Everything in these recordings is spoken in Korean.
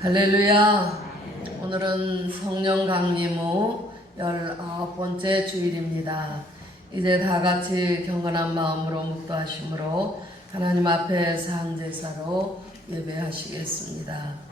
할렐루야. 오늘은 성령 강림 후 19번째 주일입니다. 이제 다 같이 경건한 마음으로 묵도하심으로 하나님 앞에 산제사로 예배하시겠습니다.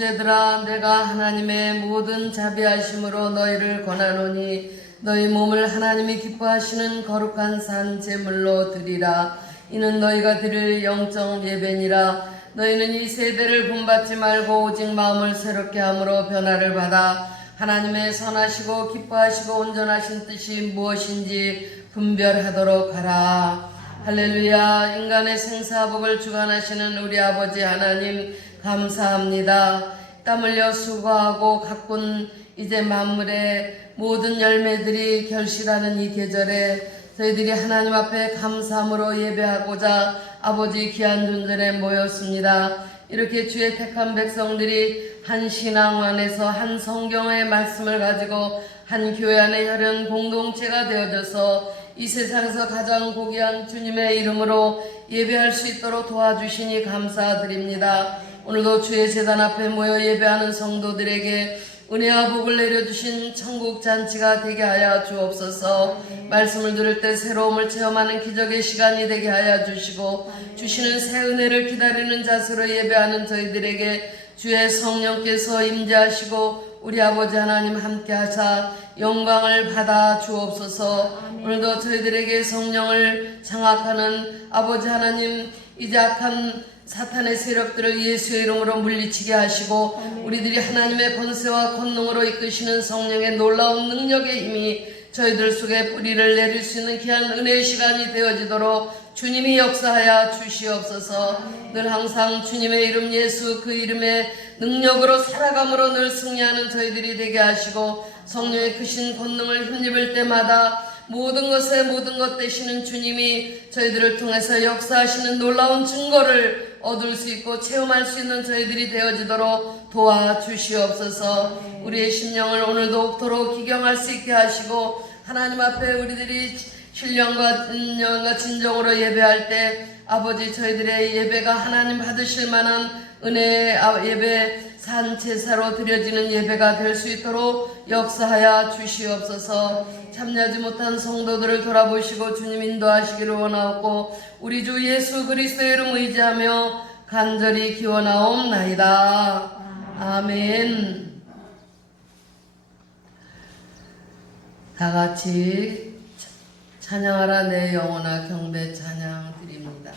형제들아, 내가 하나님의 모든 자비하심으로 너희를 권하노니 너희 몸을 하나님이 기뻐하시는 거룩한 산 제물로 드리라. 이는 너희가 드릴 영적 예배니라. 너희는 이 세대를 본받지 말고 오직 마음을 새롭게 함으로 변화를 받아 하나님의 선하시고 기뻐하시고 온전하신 뜻이 무엇인지 분별하도록 하라. 할렐루야. 인간의 생사복을 주관하시는 우리 아버지 하나님 감사합니다. 땀 흘려 수고하고 가꾼 이제 만물의 모든 열매들이 결실하는 이 계절에 저희들이 하나님 앞에 감사함으로 예배하고자 아버지 귀한 존전에 모였습니다. 이렇게 주의 택한 백성들이 한 신앙 안에서 한 성경의 말씀을 가지고 한 교회 안에 혈연 공동체가 되어져서 이 세상에서 가장 고귀한 주님의 이름으로 예배할 수 있도록 도와주시니 감사드립니다. 오늘도 주의 제단 앞에 모여 예배하는 성도들에게 은혜와 복을 내려주신 천국 잔치가 되게 하여 주옵소서. 말씀을 들을 때 새로움을 체험하는 기적의 시간이 되게 하여 주시고 주시는 새 은혜를 기다리는 자세로 예배하는 저희들에게 주의 성령께서 임재하시고 우리 아버지 하나님 함께 하사 영광을 받아 주옵소서. 오늘도 저희들에게 성령을 장악하는 아버지 하나님, 이제 악한 사탄의 세력들을 예수의 이름으로 물리치게 하시고 우리들이 하나님의 권세와 권능으로 이끄시는 성령의 놀라운 능력의 힘이 저희들 속에 뿌리를 내릴 수 있는 귀한 은혜의 시간이 되어지도록 주님이 역사하여 주시옵소서. 늘 항상 주님의 이름 예수 그 이름의 능력으로 살아감으로 늘 승리하는 저희들이 되게 하시고 성령의 크신 권능을 힘입을 때마다 모든 것에 모든 것 되시는 주님이 저희들을 통해서 역사하시는 놀라운 증거를 얻을 수 있고 체험할 수 있는 저희들이 되어지도록 도와주시옵소서. 우리의 심령을 오늘도 옥토로 기경할 수 있게 하시고 하나님 앞에 우리들이 신령과 진정으로 예배할 때 아버지 저희들의 예배가 하나님 받으실 만한 은혜의 예배 산 제사로 드려지는 예배가 될 수 있도록 역사하여 주시옵소서. 참여하지 못한 성도들을 돌아보시고 주님 인도하시기를 원하옵고 우리 주 예수 그리스도의 이름 의지하며 간절히 기원하옵나이다. 아멘. 다 같이 찬양하라 내 영혼아 경배 찬양 드립니다.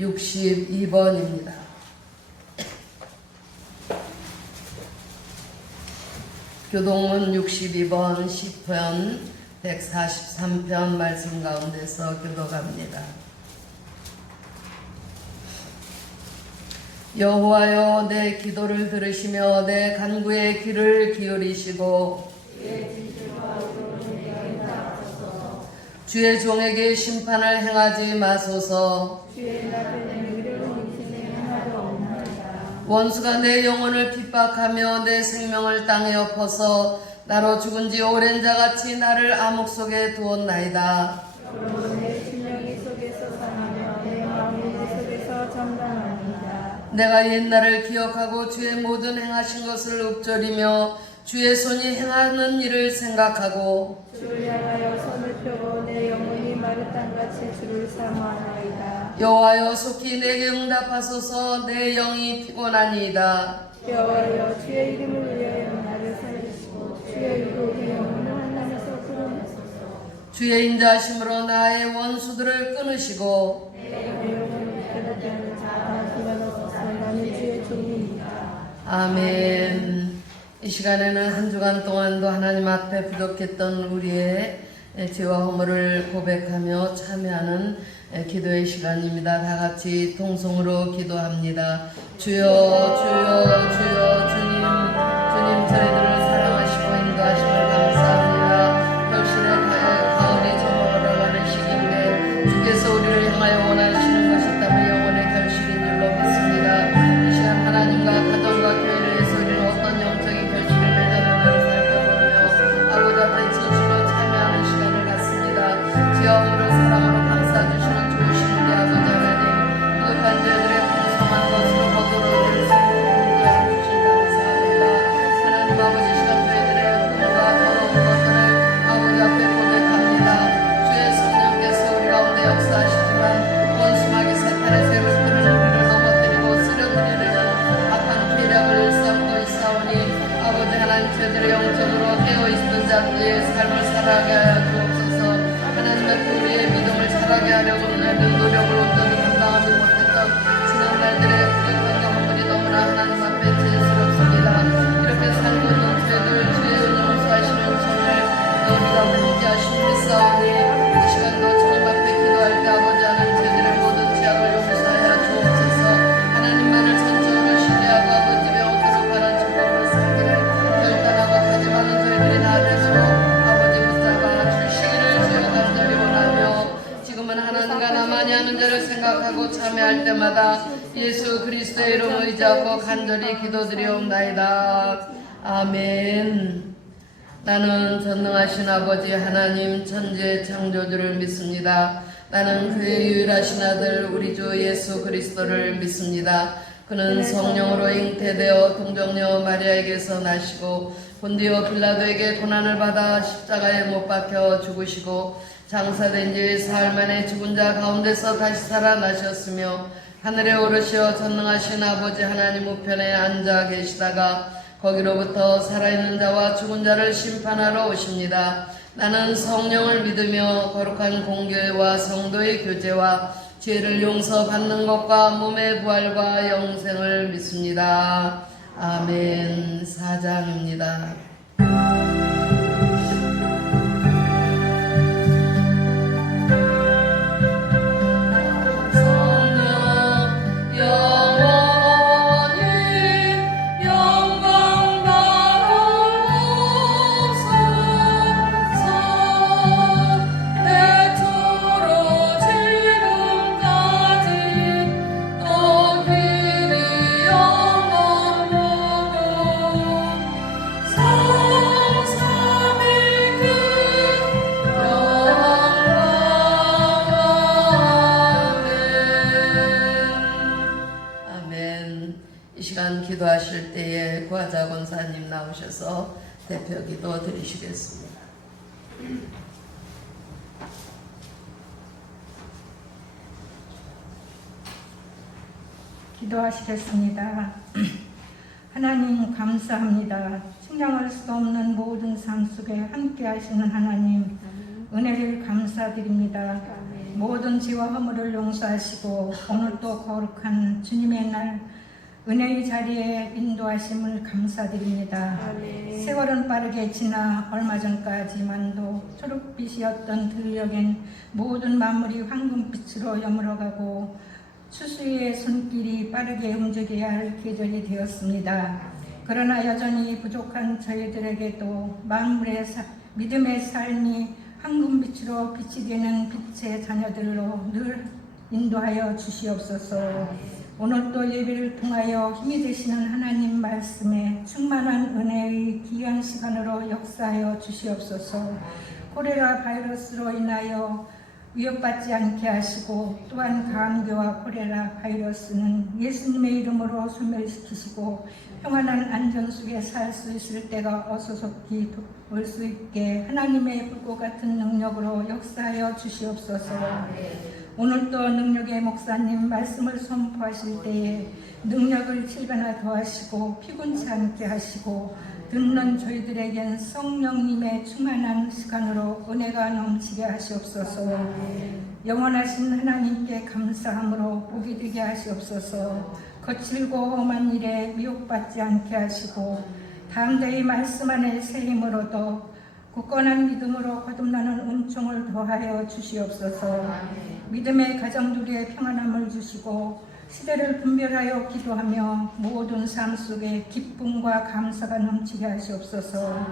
62번입니다. 교동문 62번 10편 143편 말씀 가운데서 교독합니다. 여호와여 내 기도를 들으시며 내 간구의 귀를 기울이시고 주의 종에게 심판을 행하지 마소서. 원수가 내 영혼을 핍박하며 내 생명을 땅에 엎어서 나로 죽은 지 오랜 자같이 나를 암흑 속에 두었나이다. 내가 옛날을 기억하고 주의 모든 행하신 것을 읊조리며 주의 손이 행하는 일을 생각하고 주를 향하여 손을 펴고 내 영혼이 마른 땅같이 주를 사모하나이다. 여호와여 속히 내게 응답하소서. 내 영이 피곤하니이다. 여호와여 주의 이름을 위하여 나를 살리시고 주의 이로 내 영혼을 환난에서 풀어내소서. 주의 인자하심으로 나의 원수들을 끊으시고 내 영혼을 깨닫게 하는 자 기만하소서. 나는 주의 종이니이다. 아멘. 이 시간에는 한 주간 동안도 하나님 앞에 부족했던 우리의 죄와 허물을 고백하며 참여하는 기도의 시간입니다. 다 같이 통성으로 기도합니다. 주여 주여 주여 주님 저희들을 사랑하시고 인도하심을 감사합니다. 결실의 가을이 저물어가는 시기인데 주께서 우리를 향하여 원하시는 것이 있다면 영혼의 결실인 줄로 믿습니다. 이 시간 하나님과 가정과 교회를 위해서 우리는 어떤 영적인 결실을 맺었는가를 살펴보며 아버지 앞에 진심으로 참여하는 시간을 갖습니다. 주여 오늘 사랑으로 감싸주시는 좋으신 우리 아버지 하나님, 부족한 저희들의 풍성한 것으로 거두어드릴 수 있는 공부하여 주신 감사합니다. 하나님 아버지 시간 저희들의 꿈과 더러운 것들을 아버지 앞에 고백합니다. 주의 성령께서 우리 가운데 역사하시지만 원수마귀 사탄의 세력들을 우리를 넘어뜨리고 쓰러뜨리려는 악한 계략을 일삼고 있사오니 아버지 하나님 저희들의 영적으로 깨어있는 자들의 삶을 살아가게 하여 주옵소서. 하나님 앞에 우리의 믿음을 살아가게 하려고 하는 노력을 온전히 감당하지 못했던 지난날들의 부족한 경험들이 너무나 하나님 앞에 죄스럽습니다. 이렇게 살고 있는 저희들 주의 은혜 용서하시는 정말 우리가 함께 하시는 싸우니 이 시간도 주님 앞에 기도할 때 아버지 하나님 저희들의 모든 죄악을 용서하여 주옵소서. 하나님만을 전적으로 신뢰하고 아버지 집에 오도록 하는 즐거움을 살기를 결단하고 다짐하는 저희들이 다 되시고 아버지 붙잡아 주시기를 주여 간절히 원하며 지금은 하나님과 나만이 하는 자를 생각하고 참여할 때마다 예수 그리스도의 이름을 의지하고 간절히 기도드리옵나이다. 아멘. 나는 전능하신 아버지 하나님 천지의 창조주를 믿습니다. 나는 그의 유일하신 아들 우리 주 예수 그리스도를 믿습니다. 그는 성령으로 잉태되어 동정녀 마리아에게서 나시고 본디오 빌라도에게 고난을 받아 십자가에 못 박혀 죽으시고 장사된 지 사흘 만에 죽은 자 가운데서 다시 살아나셨으며 하늘에 오르시어 전능하신 아버지 하나님 우편에 앉아 계시다가 거기로부터 살아있는 자와 죽은 자를 심판하러 오십니다. 나는 성령을 믿으며 거룩한 공교회와 성도의 교제와 죄를 용서받는 것과 몸의 부활과 영생을 믿습니다. 아멘. 4장입니다. 기도하실 때에 구하자 권사님 나오셔서 대표 기도 드리시겠습니다. 기도하시겠습니다. 하나님 감사합니다. 측량할 수 없는 모든 삶 속에 함께 하시는 하나님 은혜를 감사드립니다. 모든 죄와 허물을 용서하시고 오늘도 거룩한 주님의 날 은혜의 자리에 인도하심을 감사드립니다. 아멘. 세월은 빠르게 지나 얼마 전까지만도 초록빛이었던 들녘엔 모든 만물이 황금빛으로 여물어가고 추수의 손길이 빠르게 움직여야 할 계절이 되었습니다. 그러나 여전히 부족한 저희들에게도 만물의 믿음의 삶이 황금빛으로 빛이 되는 빛의 자녀들로 늘 인도하여 주시옵소서. 오늘도 예배를 통하여 힘이 되시는 하나님 말씀에 충만한 은혜의 귀한 시간으로 역사하여 주시옵소서. 콜레라 바이러스로 인하여 위협받지 않게 하시고 또한 감기와 콜레라 바이러스는 예수님의 이름으로 소멸시키시고 평안한 안전 속에 살 수 있을 때가 어서 속히 올 수 있게 하나님의 불꽃 같은 능력으로 역사하여 주시옵소서. 오늘도 능력의 목사님 말씀을 선포하실 때에 능력을 7배나 더하시고 피곤치 않게 하시고 듣는 저희들에겐 성령님의 충만한 시간으로 은혜가 넘치게 하시옵소서. 영원하신 하나님께 감사함으로 복이 되게 하시옵소서. 거칠고 험한 일에 미혹받지 않게 하시고 담대히 말씀 안에 새 힘으로도 굳건한 믿음으로 거듭나는 은총을 더하여 주시옵소서. 믿음의 가정들의 평안함을 주시고 시대를 분별하여 기도하며 모든 삶 속에 기쁨과 감사가 넘치게 하시옵소서.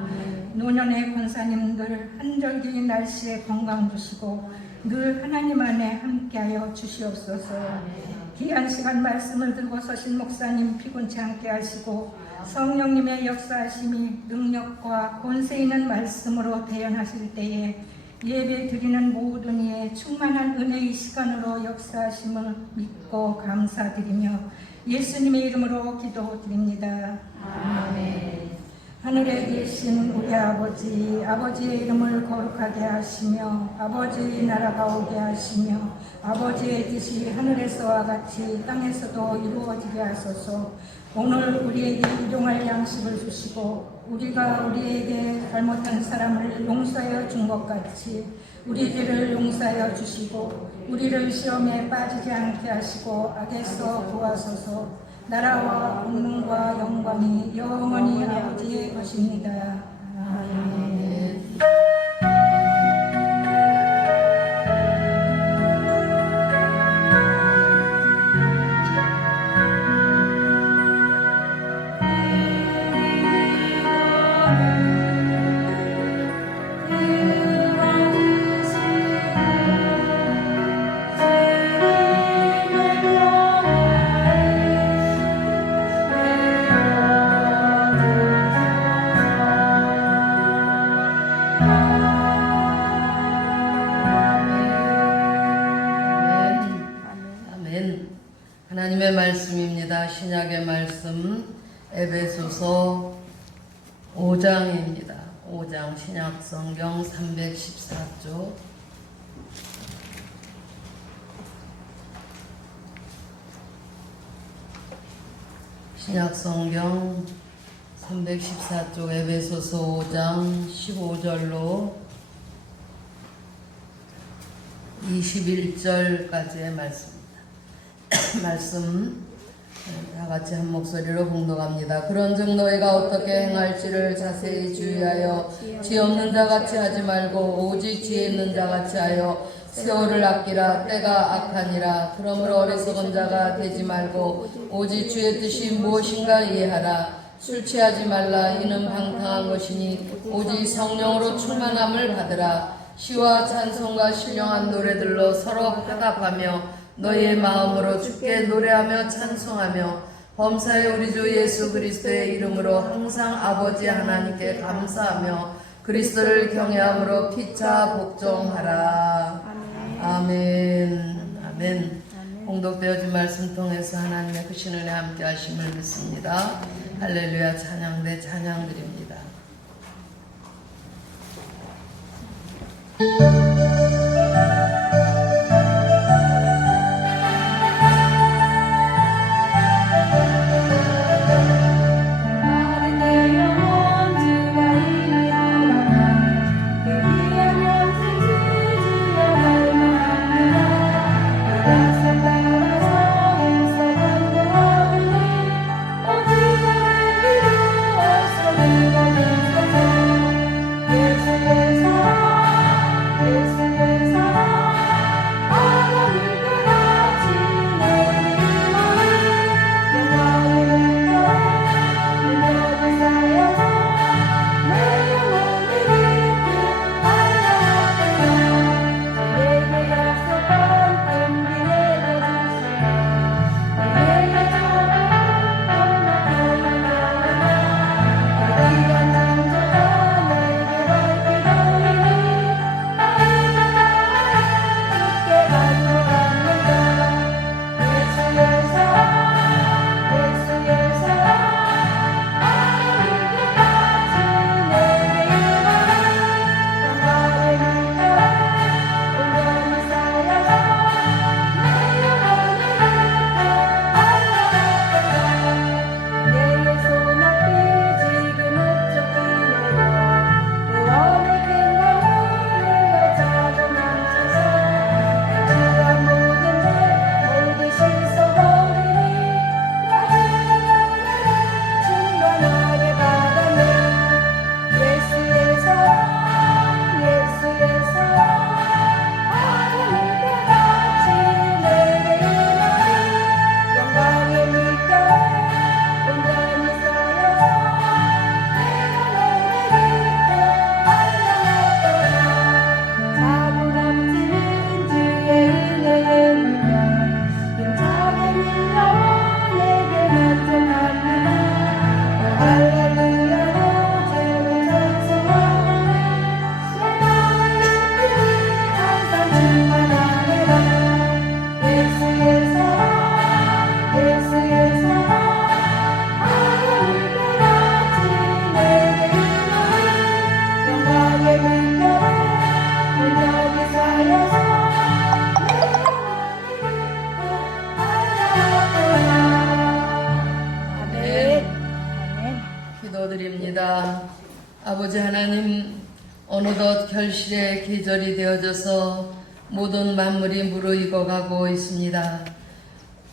노년의 권사님들 한절기 날씨에 건강 주시고 늘 하나님 안에 함께하여 주시옵소서. 귀한 시간 말씀을 들고 서신 목사님 피곤치 않게 하시고 성령님의 역사하심이 능력과 권세 있는 말씀으로 대연하실 때에 예배 드리는 모든 이의 충만한 은혜의 시간으로 역사하심을 믿고 감사드리며 예수님의 이름으로 기도드립니다. 아멘. 하늘에 계신 우리 아버지, 아버지의 이름을 거룩하게 하시며 아버지의 나라가 오게 하시며 아버지의 뜻이 하늘에서와 같이 땅에서도 이루어지게 하소서. 오늘 우리에게 일용할 양식을 주시고 우리가 우리에게 잘못한 사람을 용서하여 준 것 같이 우리 죄를 용서하여 주시고 우리를 시험에 빠지지 않게 하시고 악에서 구하소서. 나라와 권능과 영광이 영원히 아버지의 것입니다. 아멘. 하나님의 말씀입니다. 신약의 말씀 에베소서 5장입니다. 5장 신약 성경 314쪽 신약 성경 314쪽 에베소서 5장 15절로 21절까지의 말씀입니다. 말씀 다 같이 한 목소리로 봉독합니다. 그런즉 너희가 어떻게 행할지를 자세히 주의하여 지 없는 자같이 하지 말고 오직 지혜 있는 자같이 하여 세월을 아끼라. 때가 악하니라. 그러므로 어리석은 자가 되지 말고 오직 주의 뜻이 무엇인가 이해하라. 술 취하지 말라. 이는 방탕한 것이니 오직 성령으로 충만함을 받으라. 시와 찬송과 신령한 노래들로 서로 화답하며 너희의 마음으로 주께 노래하며 찬송하며 범사의 우리 주 예수 그리스도의 이름으로 항상 아버지 하나님께 감사하며 그리스도를 경외함으로 피차 복종하라. 아멘. 아멘. 봉독되어진 말씀 통해서 하나님의 크신 은혜 함께 하심을 믿습니다. 할렐루야. 찬양대 찬양드립니다. 주여 아버지 하나님, 어느덧 결실의 계절이 되어져서 모든 만물이 무르익어가고 있습니다.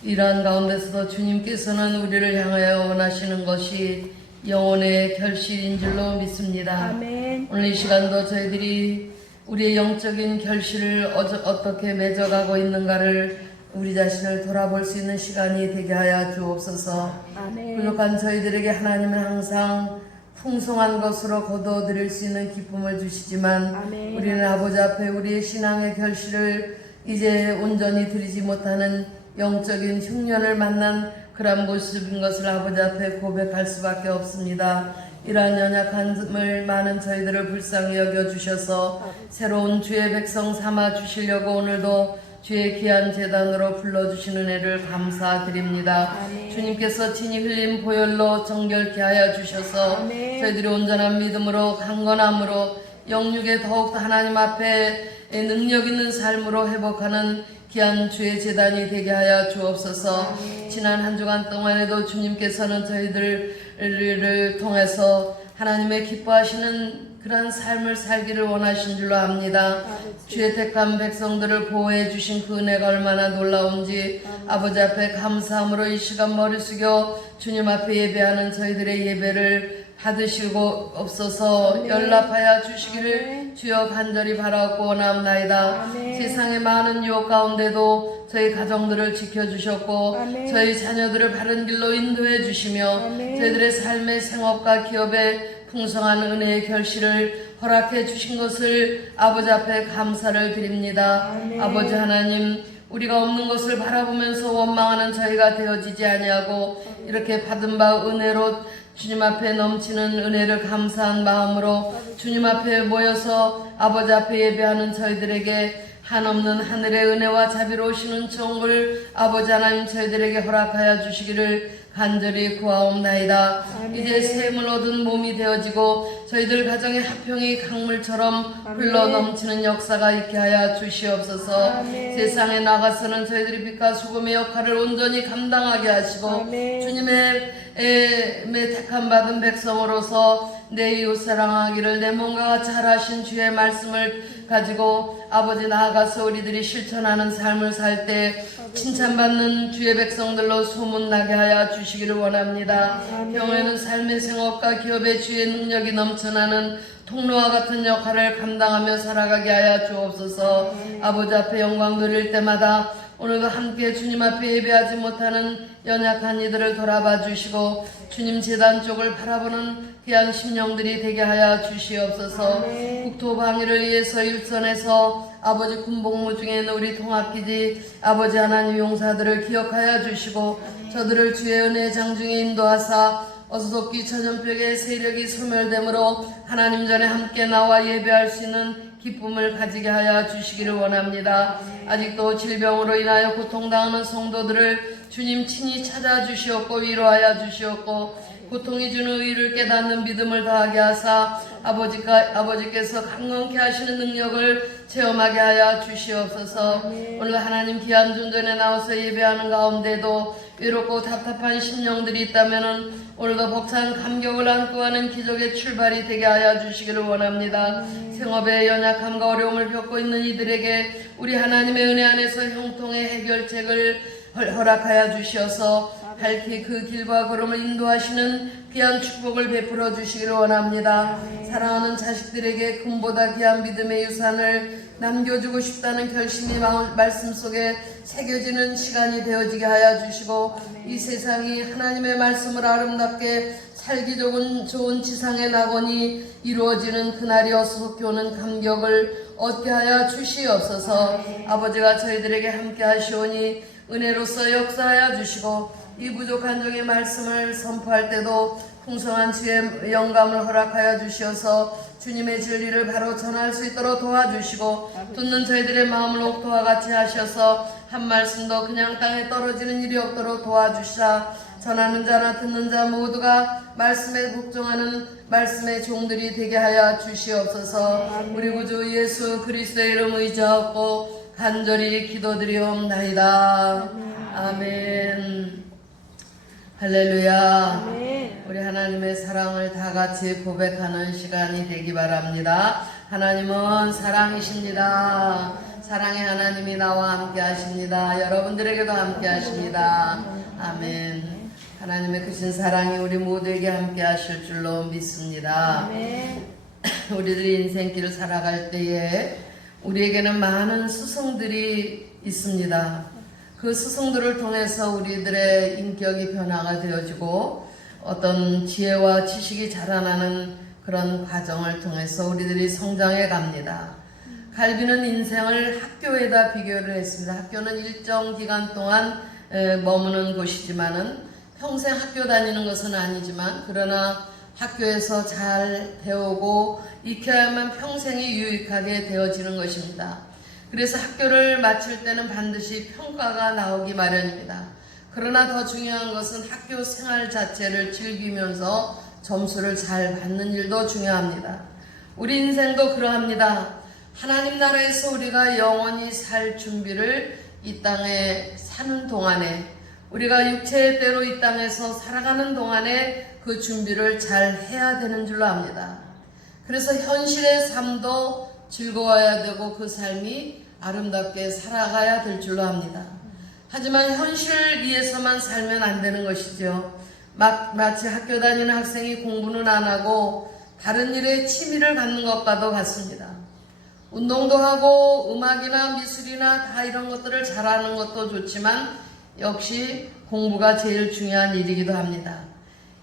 이러한 가운데서도 주님께서는 우리를 향하여 원하시는 것이 영혼의 결실인 줄로 믿습니다. 아멘. 오늘 이 시간도 저희들이 우리의 영적인 결실을 어떻게 맺어가고 있는가를 우리 자신을 돌아볼 수 있는 시간이 되게 하여 주옵소서. 아멘. 부족한 저희들에게 하나님은 항상 풍성한 것으로 거두어드릴 수 있는 기쁨을 주시지만 아멘. 우리는 아버지 앞에 우리의 신앙의 결실을 이제 온전히 드리지 못하는 영적인 흉년을 만난 그런 모습인 것을 아버지 앞에 고백할 수밖에 없습니다. 이러한 연약함을 많은 저희들을 불쌍히 여겨주셔서 새로운 주의 백성 삼아 주시려고 오늘도 주의 귀한 제단으로 불러주신 은혜를 감사드립니다. 아멘. 주님께서 친히 흘린 보혈로 정결케 하여 주셔서 아멘. 저희들이 온전한 믿음으로 강건함으로 영육에 더욱 하나님 앞에 능력 있는 삶으로 회복하는 귀한 주의 제단이 되게 하여 주옵소서. 지난 한 주간 동안에도 주님께서는 저희들을 통해서 하나님의 기뻐하시는 그런 삶을 살기를 원하신 줄로 압니다. 주의 택한 백성들을 보호해 주신 그 은혜가 얼마나 놀라운지 아버지 앞에 감사함으로 이 시간 머리 숙여 주님 앞에 예배하는 저희들의 예배를 받으시고 없어서 연락하여 주시기를 주여 간절히 바라고 원합나이다. 아멘. 세상의 많은 유혹 가운데도 저희 가정들을 지켜주셨고 아멘. 저희 자녀들을 바른 길로 인도해 주시며 아멘. 저희들의 삶의 생업과 기업의 풍성한 은혜의 결실을 허락해 주신 것을 아버지 앞에 감사를 드립니다. 아멘. 아버지 하나님, 우리가 없는 것을 바라보면서 원망하는 저희가 되어지지 아니하고 이렇게 받은 바 은혜로 주님 앞에 넘치는 은혜를 감사한 마음으로 주님 앞에 모여서 아버지 앞에 예배하는 저희들에게 한없는 하늘의 은혜와 자비로우시는 정을 아버지 하나님 저희들에게 허락하여 주시기를 간절히 구하옵나이다. 아멘. 이제 샘을 얻은 몸이 되어지고 저희들 가정의 화평이 강물처럼 흘러 넘치는 역사가 있게 하여 주시옵소서. 아멘. 세상에 나가서는 저희들이 빛과 소금의 역할을 온전히 감당하게 하시고 아멘. 주님의 택함 받은 백성으로서 내 이웃 사랑하기를 내 몸과 같이 하라신 주의 말씀을 가지고 아버지 나아가서 우리들이 실천하는 삶을 살 때 칭찬받는 주의 백성들로 소문나게 하여 주시기를 원합니다. 아멘. 경우에는 삶의 생업과 기업의 주의 능력이 넘쳐나는 통로와 같은 역할을 감당하며 살아가게 하여 주옵소서. 아버지 앞에 영광 돌릴 때마다 오늘도 함께 주님 앞에 예배하지 못하는 연약한 이들을 돌아봐 주시고 주님 제단 쪽을 바라보는 귀한 심령들이 되게 하여 주시옵소서. 아멘. 국토 방위를 위해서 일선에서 아버지 군복무 중에 있는 우리 통합기지 아버지 하나님 용사들을 기억하여 주시고 저들을 주의 은혜 장중에 인도하사 어수속기 천연벽의 세력이 소멸되므로 하나님 전에 함께 나와 예배할 수 있는 기쁨을 가지게 하여 주시기를 원합니다. 아직도 질병으로 인하여 고통당하는 성도들을 주님 친히 찾아주시옵고 위로하여 주시옵고 고통이 주는 의를 깨닫는 믿음을 더하게 하사 아버지께서 강건케 하시는 능력을 체험하게 하여 주시옵소서. 오늘 하나님 귀한 존전에 나와서 예배하는 가운데도 외롭고 답답한 심령들이 있다면 오늘도 벅찬 감격을 안고 하는 기적의 출발이 되게 하여 주시기를 원합니다. 생업의 연약함과 어려움을 겪고 있는 이들에게 우리 하나님의 은혜 안에서 형통의 해결책을 허락하여 주시어서 밝히 그 길과 걸음을 인도하시는 귀한 축복을 베풀어 주시기를 원합니다. 사랑하는 자식들에게 금보다 귀한 믿음의 유산을 남겨주고 싶다는 결심이 말씀 속에 새겨지는 시간이 되어지게 하여 주시고 이 세상이 하나님의 말씀을 아름답게 살기 좋은 지상의 낙원이 이루어지는 그날이 어수속히 오는 감격을 얻게 하여 주시옵소서. 아버지가 저희들에게 함께 하시오니 은혜로서 역사하여 주시고 이 부족한 종의 말씀을 선포할 때도 풍성한 주의 영감을 허락하여 주시어서 주님의 진리를 바로 전할 수 있도록 도와주시고 듣는 저희들의 마음을 옥토와 같이 하셔서 한 말씀도 그냥 땅에 떨어지는 일이 없도록 도와주시사 전하는 자나 듣는 자 모두가 말씀에 복종하는 말씀의 종들이 되게 하여 주시옵소서. 우리 구주 예수 그리스도의 이름 의지하고 간절히 기도드리옵나이다. 아멘. 할렐루야. 아멘. 우리 하나님의 사랑을 다 같이 고백하는 시간이 되기 바랍니다. 하나님은 사랑이십니다. 사랑의 하나님이 나와 함께 하십니다. 여러분들에게도 함께 하십니다. 아멘. 하나님의 크신 사랑이 우리 모두에게 함께 하실 줄로 믿습니다. 아멘. 우리들이 인생길을 살아갈 때에 우리에게는 많은 스승들이 있습니다. 그 스승들을 통해서 우리들의 인격이 변화가 되어지고 어떤 지혜와 지식이 자라나는 그런 과정을 통해서 우리들이 성장해 갑니다. 칼빈은 인생을 학교에다 비교를 했습니다. 학교는 일정 기간 동안 머무는 곳이지만은 평생 학교 다니는 것은 아니지만 그러나 학교에서 잘 배우고 익혀야만 평생이 유익하게 되어지는 것입니다. 그래서 학교를 마칠 때는 반드시 평가가 나오기 마련입니다. 그러나 더 중요한 것은 학교 생활 자체를 즐기면서 점수를 잘 받는 일도 중요합니다. 우리 인생도 그러합니다. 하나님 나라에서 우리가 영원히 살 준비를 이 땅에 사는 동안에 우리가 육체의 때로 이 땅에서 살아가는 동안에 그 준비를 잘 해야 되는 줄로 압니다. 그래서 현실의 삶도 즐거워야 되고 그 삶이 아름답게 살아가야 될 줄로 압니다. 하지만 현실을 위해서만 살면 안 되는 것이죠. 마치 학교 다니는 학생이 공부는 안 하고 다른 일에 취미를 갖는 것과도 같습니다. 운동도 하고 음악이나 미술이나 다 이런 것들을 잘하는 것도 좋지만 역시 공부가 제일 중요한 일이기도 합니다.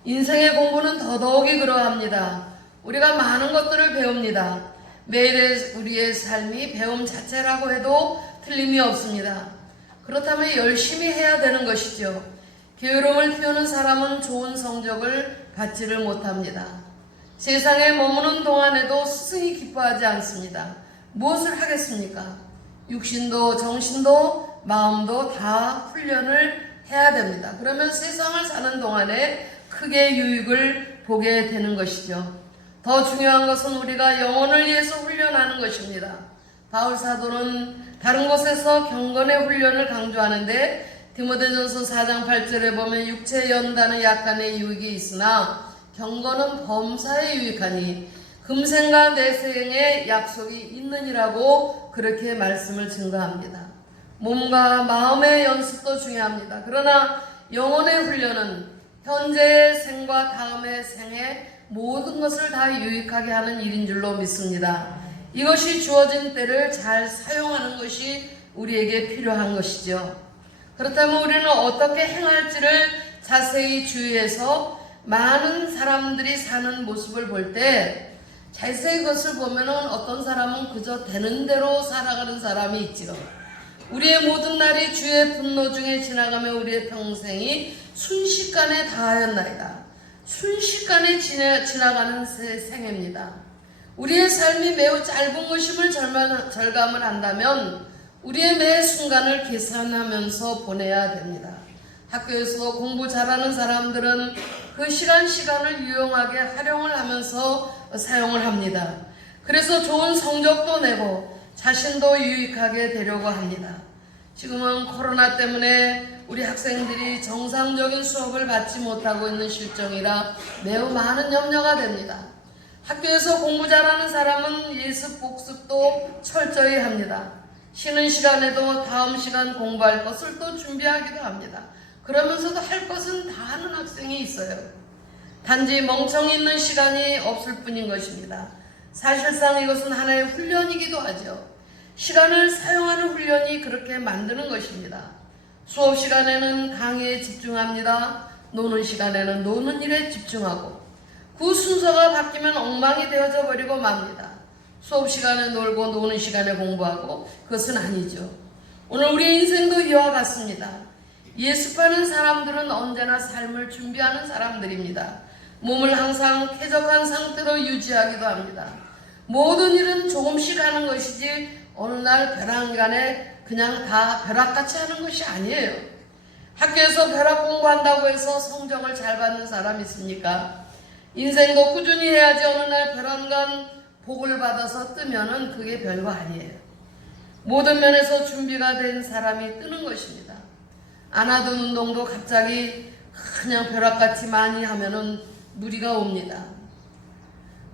인생의 공부는 더더욱이 그러합니다. 우리가 많은 것들을 배웁니다. 매일의 우리의 삶이 배움 자체라고 해도 틀림이 없습니다. 그렇다면 열심히 해야 되는 것이죠. 게으름을 피우는 사람은 좋은 성적을 받지를 못합니다. 세상에 머무는 동안에도 스승이 기뻐하지 않습니다. 무엇을 하겠습니까? 육신도 정신도 마음도 다 훈련을 해야 됩니다. 그러면 세상을 사는 동안에 크게 유익을 보게 되는 것이죠. 더 중요한 것은 우리가 영혼을 위해서 훈련하는 것입니다. 바울 사도는 다른 곳에서 경건의 훈련을 강조하는데 디모데전서 4장 8절에 보면 육체의 연단은 약간의 유익이 있으나 경건은 범사에 유익하니 금생과 내생의 약속이 있느니라고 그렇게 말씀을 증거합니다. 몸과 마음의 연습도 중요합니다. 그러나 영혼의 훈련은 현재의 생과 다음의 생의 모든 것을 다 유익하게 하는 일인 줄로 믿습니다. 이것이 주어진 때를 잘 사용하는 것이 우리에게 필요한 것이죠. 그렇다면 우리는 어떻게 행할지를 자세히 주의해서 많은 사람들이 사는 모습을 볼 때 자세히 그것을 보면 어떤 사람은 그저 되는 대로 살아가는 사람이 있지요. 우리의 모든 날이 주의 분노 중에 지나가며 우리의 평생이 순식간에 다하였나이다. 순식간에 지나가는 생애입니다. 우리의 삶이 매우 짧은 것임을 절감을 한다면 우리의 매 순간을 계산하면서 보내야 됩니다. 학교에서 공부 잘하는 사람들은 그 시간을 유용하게 활용을 하면서 사용을 합니다. 그래서 좋은 성적도 내고 자신도 유익하게 되려고 합니다. 지금은 코로나 때문에 우리 학생들이 정상적인 수업을 받지 못하고 있는 실정이라 매우 많은 염려가 됩니다. 학교에서 공부 잘하는 사람은 예습 복습도 철저히 합니다. 쉬는 시간에도 다음 시간 공부할 것을 또 준비하기도 합니다. 그러면서도 할 것은 다 하는 학생이 있어요. 단지 멍청이 있는 시간이 없을 뿐인 것입니다. 사실상 이것은 하나의 훈련이기도 하죠. 시간을 사용하는 훈련이 그렇게 만드는 것입니다. 수업 시간에는 강의에 집중합니다. 노는 시간에는 노는 일에 집중하고 그 순서가 바뀌면 엉망이 되어져 버리고 맙니다. 수업 시간에 놀고 노는 시간에 공부하고 그것은 아니죠. 오늘 우리의 인생도 이와 같습니다. 예습하는 사람들은 언제나 삶을 준비하는 사람들입니다. 몸을 항상 쾌적한 상태로 유지하기도 합니다. 모든 일은 조금씩 하는 것이지 어느 날 벼랑간에 그냥 다 벼락같이 하는 것이 아니에요. 학교에서 벼락 공부한다고 해서 성적을 잘 받는 사람 있습니까? 인생도 꾸준히 해야지 어느 날 벼랑간 복을 받아서 뜨면은 그게 별거 아니에요. 모든 면에서 준비가 된 사람이 뜨는 것입니다. 안 하던 운동도 갑자기 그냥 벼락같이 많이 하면은 무리가 옵니다.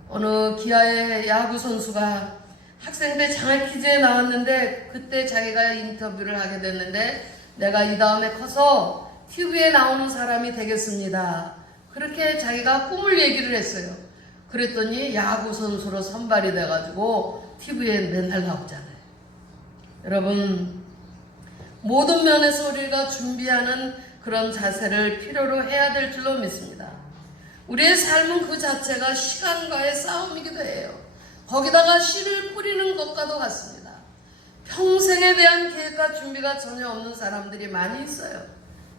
어느 기아의 야구 선수가 학생 때 장학 퀴즈에 나왔는데 그때 자기가 인터뷰를 하게 됐는데 내가 이 다음에 커서 TV에 나오는 사람이 되겠습니다. 그렇게 자기가 꿈을 얘기를 했어요. 그랬더니 야구 선수로 선발이 돼가지고 TV에 맨날 나오잖아요. 여러분, 모든 면에서 우리가 준비하는 그런 자세를 필요로 해야 될 줄로 믿습니다. 우리의 삶은 그 자체가 시간과의 싸움이기도 해요. 거기다가 씨를 뿌리는 것과도 같습니다. 평생에 대한 계획과 준비가 전혀 없는 사람들이 많이 있어요.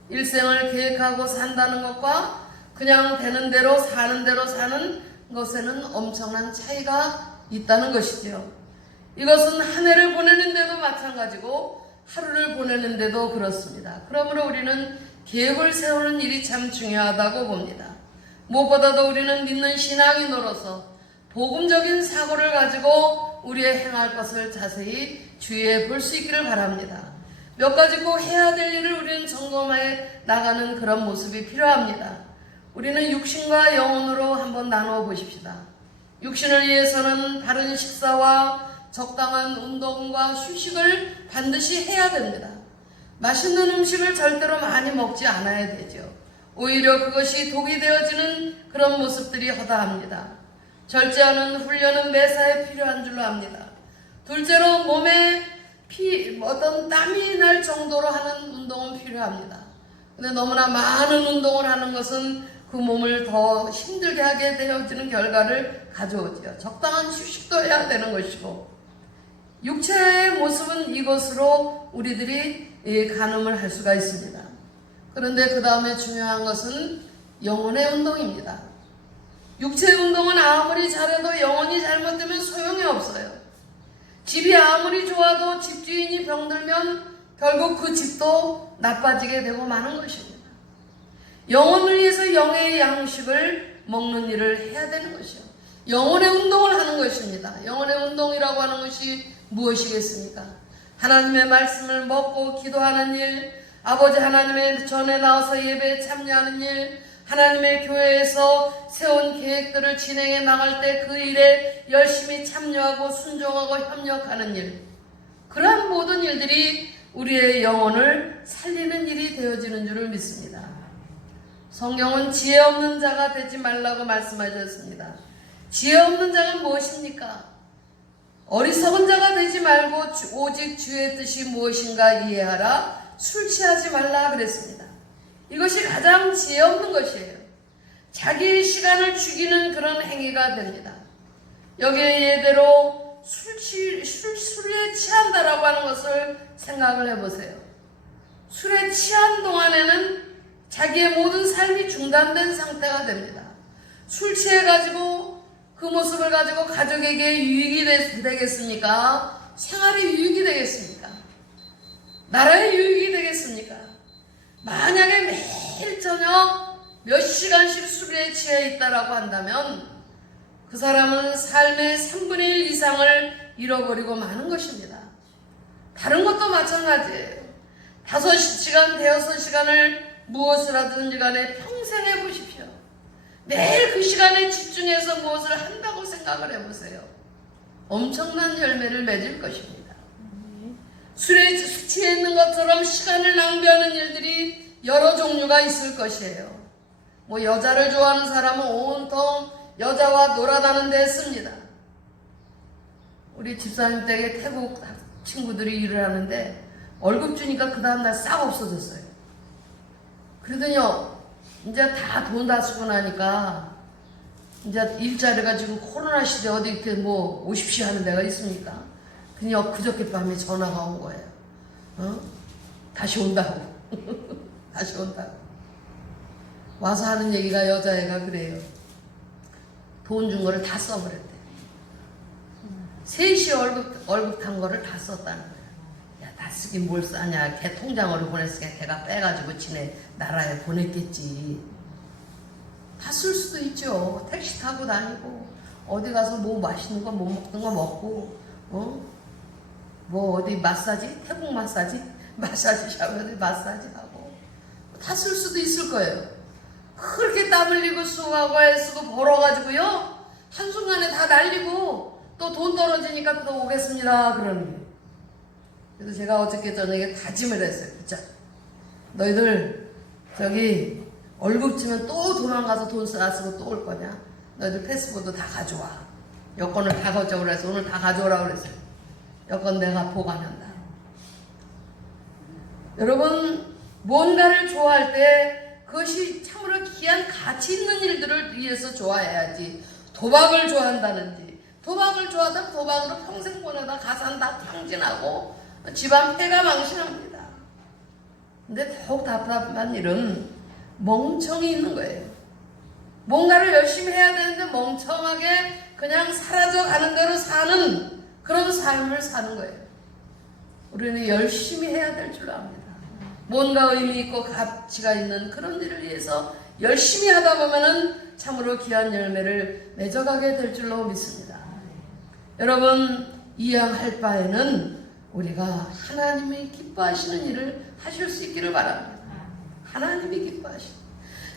일생을 계획하고 산다는 것과 그냥 되는 대로 사는 것에는 엄청난 차이가 있다는 것이죠. 이것은 한 해를 보내는데도 마찬가지고 하루를 보내는데도 그렇습니다. 그러므로 우리는 계획을 세우는 일이 참 중요하다고 봅니다. 무엇보다도 우리는 믿는 신앙이 늘어서 복음적인 사고를 가지고 우리의 행할 것을 자세히 주의해 볼 수 있기를 바랍니다. 몇 가지 꼭 해야 될 일을 우리는 점검해 나가는 그런 모습이 필요합니다. 우리는 육신과 영혼으로 한번 나누어 보십시다. 육신을 위해서는 바른 식사와 적당한 운동과 휴식을 반드시 해야 됩니다. 맛있는 음식을 절대로 많이 먹지 않아야 되죠. 오히려 그것이 독이 되어지는 그런 모습들이 허다합니다. 절제하는 훈련은 매사에 필요한 줄로 압니다. 둘째로 몸에 어떤 땀이 날 정도로 하는 운동은 필요합니다. 근데 너무나 많은 운동을 하는 것은 그 몸을 더 힘들게 하게 되어지는 결과를 가져오죠. 적당한 휴식도 해야 되는 것이고, 육체의 모습은 이것으로 우리들이 가늠을 할 수가 있습니다. 그런데 그 다음에 중요한 것은 영혼의 운동입니다. 육체의 운동은 아무리 잘해도 영혼이 잘못되면 소용이 없어요. 집이 아무리 좋아도 집주인이 병들면 결국 그 집도 나빠지게 되고 마는 것입니다. 영혼을 위해서 영의 양식을 먹는 일을 해야 되는 것이요. 영혼의 운동을 하는 것입니다. 영혼의 운동이라고 하는 것이 무엇이겠습니까? 하나님의 말씀을 먹고 기도하는 일, 아버지 하나님의 전에 나와서 예배에 참여하는 일, 하나님의 교회에서 세운 계획들을 진행해 나갈 때 그 일에 열심히 참여하고 순종하고 협력하는 일, 그러한 모든 일들이 우리의 영혼을 살리는 일이 되어지는 줄을 믿습니다. 성경은 지혜 없는 자가 되지 말라고 말씀하셨습니다. 지혜 없는 자가 무엇입니까? 어리석은 자가 되지 말고 오직 주의 뜻이 무엇인가 이해하라. 술 취하지 말라 그랬습니다. 이것이 가장 지혜 없는 것이에요. 자기의 시간을 죽이는 그런 행위가 됩니다. 여기에 예대로 술에 취한다라고 하는 것을 생각을 해보세요. 술에 취한 동안에는 자기의 모든 삶이 중단된 상태가 됩니다. 술 취해가지고 그 모습을 가지고 가족에게 유익이 되겠습니까? 생활에 유익이 되겠습니까? 나라에 유익이 되겠습니까? 만약에 매일 저녁 몇 시간씩 술에 취해 있다라고 한다면 그 사람은 삶의 3분의 1 이상을 잃어버리고 마는 것입니다. 다른 것도 마찬가지예요. 5시간, 대여섯 시간을 무엇을 하든지 간에 평생 해보십시오. 매일 그 시간에 집중해서 무엇을 한다고 생각을 해보세요. 엄청난 열매를 맺을 것입니다. 술에 취해 있는 것처럼 시간을 낭비하는 일들이 여러 종류가 있을 것이에요. 뭐 여자를 좋아하는 사람은 온통 여자와 놀아다는 데 씁니다. 우리 집사님 댁에 태국 친구들이 일을 하는데 월급 주니까 그 다음날 싹 없어졌어요. 그러더니요, 이제 다 돈 다 쓰고 나니까 이제 일자리가 지금 코로나 시대 어디 이렇게 뭐 오십시오 하는 데가 있습니까? 그냥 그저께 밤에 전화가 온 거예요. 다시 온다고. 다시 온다고. 와서 하는 얘기가 여자애가 그래요. 돈 준 거를 다 써버렸대. 3시 월급 탄 거를 다 썼다는 거야. 야, 다 쓰긴 뭘 싸냐. 걔 통장으로 보냈으니까 걔가 빼가지고 지네 나라에 보냈겠지. 다 쓸 수도 있죠. 택시 타고 다니고 어디 가서 뭐 맛있는 거 뭐 먹는 거 먹고 뭐 어디 마사지? 태국 마사지? 마사지 샵에서 마사지 하고 다 쓸 수도 있을 거예요. 그렇게 땀 흘리고 수고하고 애쓰고 벌어가지고요, 한순간에 다 날리고 또 돈 떨어지니까 또 오겠습니다 그러는 거예요. 그래서 제가 어저께 저녁에 다짐을 했어요. 진짜 너희들 저기 월급 주면 또 도망가서 돈 쓰고 또 올 거냐? 너희들 패스포드 다 가져와. 여권을 다 가져오라 그래서 오늘 다 가져오라고 그랬어요. 여권 내가 보관한다. 여러분, 뭔가를 좋아할 때 그것이 참으로 귀한 가치 있는 일들을 위해서 좋아해야지. 도박을 좋아한다는지, 도박을 좋아하다 도박으로 평생 보내다 가산 다 탕진하고 집안 폐가 망신합니다. 근데 더욱 답답한 일은 멍청이 있는 거예요. 뭔가를 열심히 해야 되는데 멍청하게 그냥 사라져가는 대로 사는 그런 삶을 사는 거예요. 우리는 열심히 해야 될 줄 압니다. 뭔가 의미 있고 가치가 있는 그런 일을 위해서 열심히 하다 보면은 참으로 귀한 열매를 맺어가게 될 줄로 믿습니다. 여러분, 이왕할 바에는 우리가 하나님이 기뻐하시는 일을 하실 수 있기를 바랍니다. 하나님이 기뻐하시는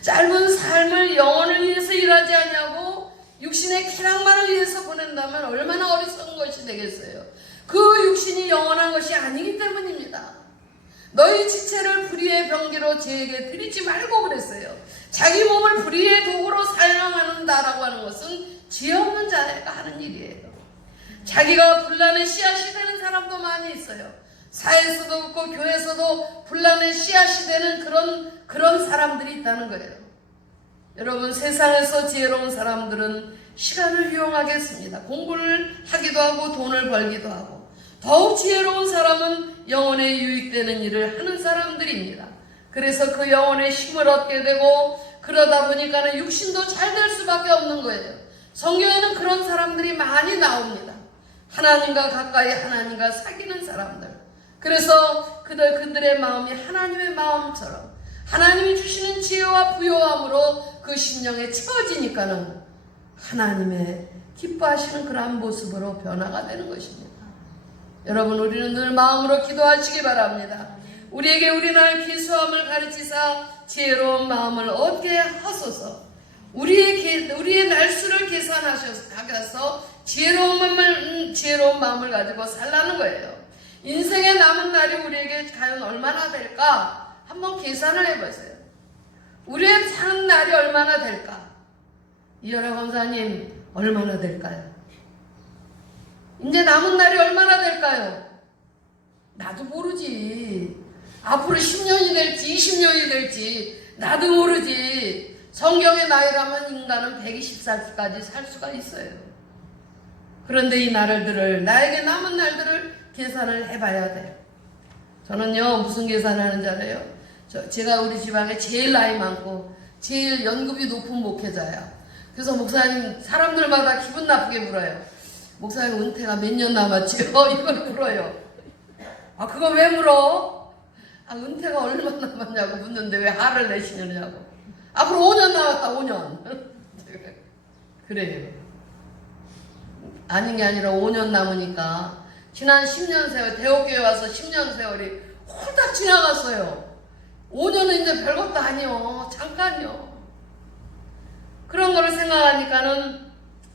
짧은 삶을 영혼을 위해서 일하지 않냐고 육신의 쾌락만을 위해서 보낸다면 얼마나 어리석은 것이 되겠어요. 그 육신이 영원한 것이 아니기 때문입니다. 너희 지체를 불의의 병기로 죄에게 드리지 말고 그랬어요. 자기 몸을 불의의 도구로 사용한다라고 하는 것은 죄 없는 자가 하는 일이에요. 자기가 분란의 씨앗이 되는 사람도 많이 있어요. 사회에서도 그렇고 교회에서도 분란의 씨앗이 되는 그런 사람들이 있다는 거예요. 여러분, 세상에서 지혜로운 사람들은 시간을 이용하게 습니다. 공부를 하기도 하고 돈을 벌기도 하고, 더욱 지혜로운 사람은 영혼에 유익되는 일을 하는 사람들입니다. 그래서 그 영혼의 힘을 얻게 되고, 그러다 보니까는 육신도 잘 될 수밖에 없는 거예요. 성경에는 그런 사람들이 많이 나옵니다. 하나님과 가까이 하나님과 사귀는 사람들. 그래서 그들의 마음이 하나님의 마음처럼 하나님이 주시는 지혜와 부요함으로 그 심령에 채워지니까는 하나님의 기뻐하시는 그러한 모습으로 변화가 되는 것입니다. 여러분, 우리는 늘 마음으로 기도하시기 바랍니다. 우리에게 우리나라의 기수함을 가르치사 지혜로운 마음을 얻게 하소서. 우리의 날수를 계산하셔서 지혜로운 마음을 가지고 살라는 거예요. 인생의 남은 날이 우리에게 과연 얼마나 될까? 한번 계산을 해보세요. 우리의 사는 날이 얼마나 될까? 이열아 권사님, 얼마나 될까요? 이제 남은 날이 얼마나 될까요? 나도 모르지. 앞으로 10년이 될지 20년이 될지 나도 모르지. 성경의 나이라면 인간은 120살까지 살 수가 있어요. 그런데 이 날들을, 나에게 남은 날들을 계산을 해봐야 돼요. 저는요, 무슨 계산을 하는지 알아요? 제가 우리 지방에 제일 나이 많고 제일 연급이 높은 목회자야. 그래서 목사님, 사람들마다 기분 나쁘게 물어요. 목사님 은퇴가 몇 년 남았지요? 이걸 물어요. 아, 그거 왜 물어? 아, 은퇴가 얼마 남았냐고 묻는데 왜 화를 내시느냐고. 앞으로 5년 남았다, 5년. 그래요. 아닌 게 아니라 5년 남으니까 지난 10년 세월, 대옥교회 와서 10년 세월이 홀딱 지나갔어요. 5년은 이제 별것도 아니요. 잠깐요. 그런 거를 생각하니까는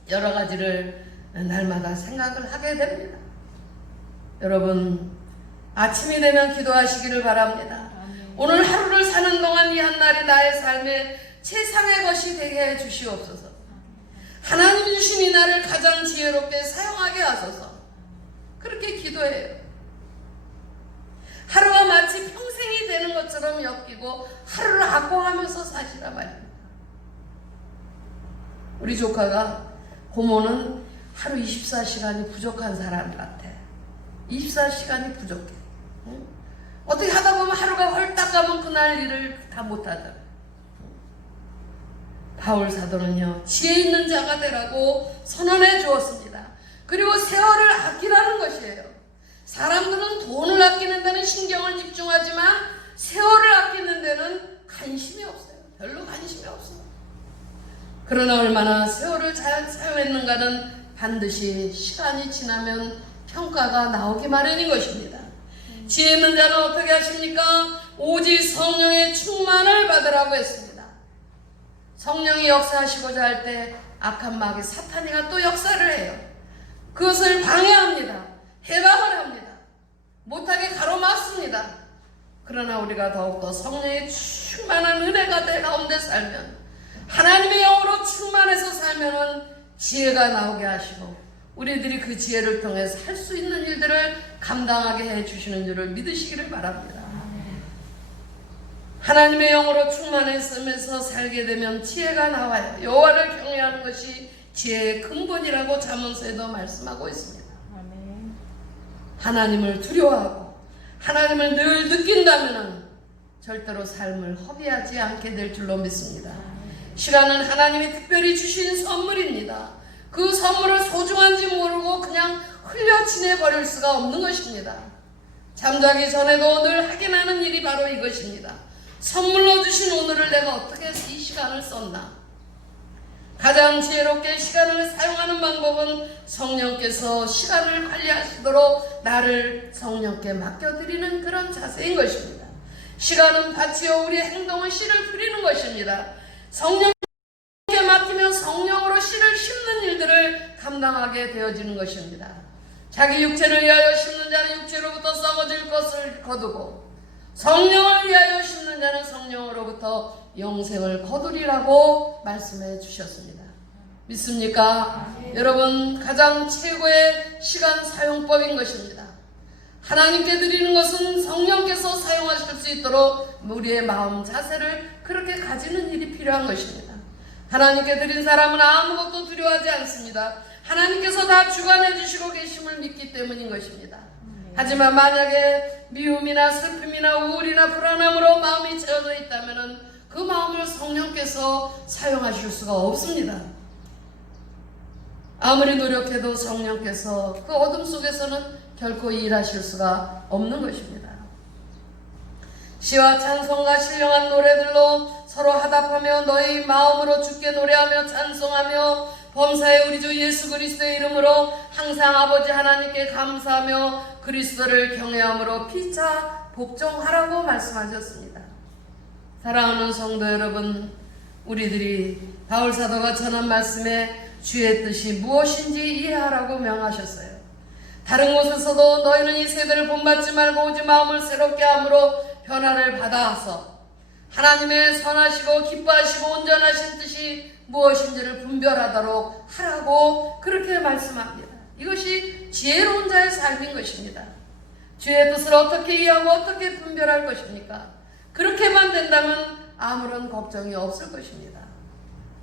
여러 가지를 날마다 생각을 하게 됩니다. 여러분, 아침이 되면 기도하시기를 바랍니다. 오늘 하루를 사는 동안 이 한날이 나의 삶의 최상의 것이 되게 해 주시옵소서. 하나님 주신 이 날을 가장 지혜롭게 사용하게 하소서. 그렇게 기도해요. 하루가 마치 평생이 되는 것처럼 엮이고 하루를 아까워하면서 사시라 말입니다. 우리 조카가, 고모는 하루 24시간이 부족한 사람 같아. 24시간이 부족해. 응? 어떻게 하다 보면 하루가 헐딱 가면 그날 일을 다 못하더라. 바울 사도는요, 지혜 있는 자가 되라고 선언해 주었습니다. 그리고 세월을 아끼라는 것이에요. 사람들은 돈을 아끼는 데는 신경을 집중하지만 세월을 아끼는 데는 관심이 없어요. 별로 관심이 없어요. 그러나 얼마나 세월을 잘 사용했는가는 반드시 시간이 지나면 평가가 나오기 마련인 것입니다. 지혜 있는 자는 어떻게 하십니까? 오직 성령의 충만을 받으라고 했습니다. 성령이 역사하시고자 할 때 악한 마귀 사탄이가 또 역사를 해요. 그것을 방해합니다. 해방을 합니다. 못하게 가로막습니다. 그러나 우리가 더욱더 성령의 충만한 은혜가 내 가운데 살면, 하나님의 영으로 충만해서 살면은 지혜가 나오게 하시고 우리들이 그 지혜를 통해서 할 수 있는 일들을 감당하게 해주시는 줄을 믿으시기를 바랍니다. 하나님의 영으로 충만해서 살게 되면 지혜가 나와요. 여호와를 경외하는 것이 지혜의 근본이라고 잠언서에도 말씀하고 있습니다. 하나님을 두려워하고 하나님을 늘 느낀다면 절대로 삶을 허비하지 않게 될 줄로 믿습니다. 시간은 하나님이 특별히 주신 선물입니다. 그 선물을 소중한지 모르고 그냥 흘려 지내버릴 수가 없는 것입니다. 잠자기 전에도 늘 확인하는 일이 바로 이것입니다. 선물로 주신 오늘을 내가 어떻게 이 시간을 썼나? 가장 지혜롭게 시간을 사용하는 방법은 성령께서 시간을 관리하시도록 나를 성령께 맡겨드리는 그런 자세인 것입니다. 시간은 밭이요 우리의 행동은 씨를 뿌리는 것입니다. 성령께 맡기면 성령으로 씨를 심는 일들을 감당하게 되어지는 것입니다. 자기 육체를 위하여 심는 자는 육체로부터 썩어질 것을 거두고 성령을 위하여 심는 자는 성령으로부터 영생을 거두리라고 말씀해 주셨습니다. 믿습니까? 여러분, 가장 최고의 시간 사용법인 것입니다. 하나님께 드리는 것은 성령께서 사용하실 수 있도록 우리의 마음 자세를 그렇게 가지는 일이 필요한 것입니다. 하나님께 드린 사람은 아무것도 두려워하지 않습니다. 하나님께서 다 주관해 주시고 계심을 믿기 때문인 것입니다. 하지만 만약에 미움이나 슬픔이나 우울이나 불안함으로 마음이 채워져 있다면 그 마음을 성령께서 사용하실 수가 없습니다. 아무리 노력해도 성령께서 그 어둠 속에서는 결코 일하실 수가 없는 것입니다. 시와 찬송과 신령한 노래들로 서로 화답하며 너희 마음으로 주께 노래하며 찬송하며 범사의 우리 주 예수 그리스도의 이름으로 항상 아버지 하나님께 감사하며 그리스도를 경외함으로 피차 복종하라고 말씀하셨습니다. 사랑하는 성도 여러분, 우리들이 바울 사도가 전한 말씀에 주의 뜻이 무엇인지 이해하라고 명하셨어요. 다른 곳에서도 너희는 이 세대를 본받지 말고 오직 마음을 새롭게 함으로 변화를 받아서 하나님의 선하시고 기뻐하시고 온전하신 뜻이 무엇인지를 분별하도록 하라고 그렇게 말씀합니다. 이것이 지혜로운 자의 삶인 것입니다. 주의 뜻을 어떻게 이해하고 어떻게 분별할 것입니까? 그렇게만 된다면 아무런 걱정이 없을 것입니다.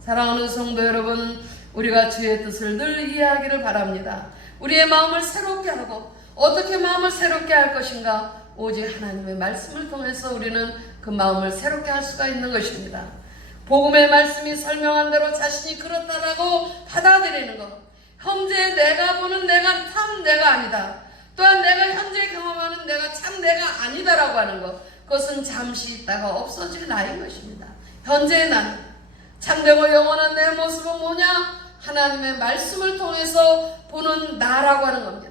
사랑하는 성도 여러분, 우리가 주의 뜻을 늘 이해하기를 바랍니다. 우리의 마음을 새롭게 하고 어떻게 마음을 새롭게 할 것인가? 오직 하나님의 말씀을 통해서 우리는 그 마음을 새롭게 할 수가 있는 것입니다. 복음의 말씀이 설명한 대로 자신이 그렇다라고 받아들이는 것. 현재 내가 보는 내가 참 내가 아니다. 또한 내가 현재 경험하는 내가 참 내가 아니다라고 하는 것. 그것은 잠시 있다가 없어질 나인 것입니다. 현재의 나는 참되고 영원한 내 모습은 뭐냐? 하나님의 말씀을 통해서 보는 나라고 하는 겁니다.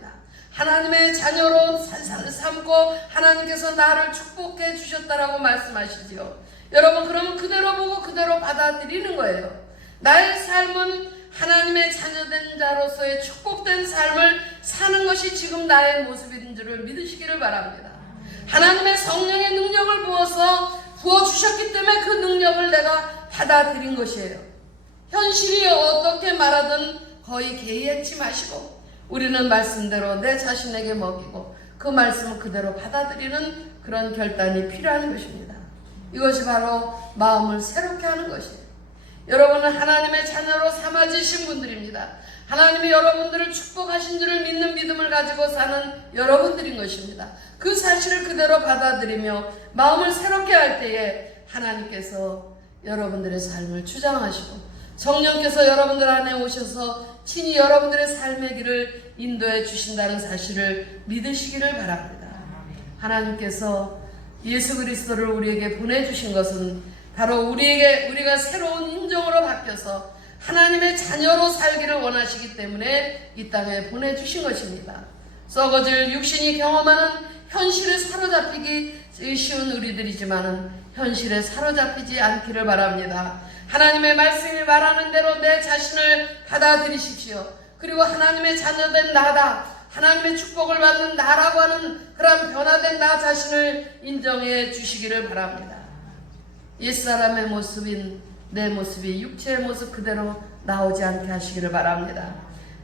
하나님의 자녀로 삼고 하나님께서 나를 축복해 주셨다라고 말씀하시지요. 여러분, 그러면 그대로 보고 그대로 받아들이는 거예요. 나의 삶은 하나님의 자녀된 자로서의 축복된 삶을 사는 것이 지금 나의 모습인 줄을 믿으시기를 바랍니다. 하나님의 성령의 능력을 부어주셨기 때문에 그 능력을 내가 받아들인 것이에요. 현실이 어떻게 말하든 거의 개의치 마시고 우리는 말씀대로 내 자신에게 먹이고 그 말씀을 그대로 받아들이는 그런 결단이 필요한 것입니다. 이것이 바로 마음을 새롭게 하는 것이에요. 여러분은 하나님의 자녀로 삼아지신 분들입니다. 하나님이 여러분들을 축복하신 줄을 믿는 믿음을 가지고 사는 여러분들인 것입니다. 그 사실을 그대로 받아들이며 마음을 새롭게 할 때에 하나님께서 여러분들의 삶을 주장하시고 성령께서 여러분들 안에 오셔서 친히 여러분들의 삶의 길을 인도해 주신다는 사실을 믿으시기를 바랍니다. 하나님께서 예수 그리스도를 우리에게 보내주신 것은 바로 우리가 새로운 인종으로 바뀌어서 하나님의 자녀로 살기를 원하시기 때문에 이 땅에 보내주신 것입니다. 썩어질 육신이 경험하는 현실에 사로잡히기 쉬운 우리들이지만은 현실에 사로잡히지 않기를 바랍니다. 하나님의 말씀이 말하는 대로 내 자신을 받아들이십시오. 그리고 하나님의 자녀된 나다, 하나님의 축복을 받는 나라고 하는 그런 변화된 나 자신을 인정해 주시기를 바랍니다. 옛사람의 모습인 내 모습이 육체의 모습 그대로 나오지 않게 하시기를 바랍니다.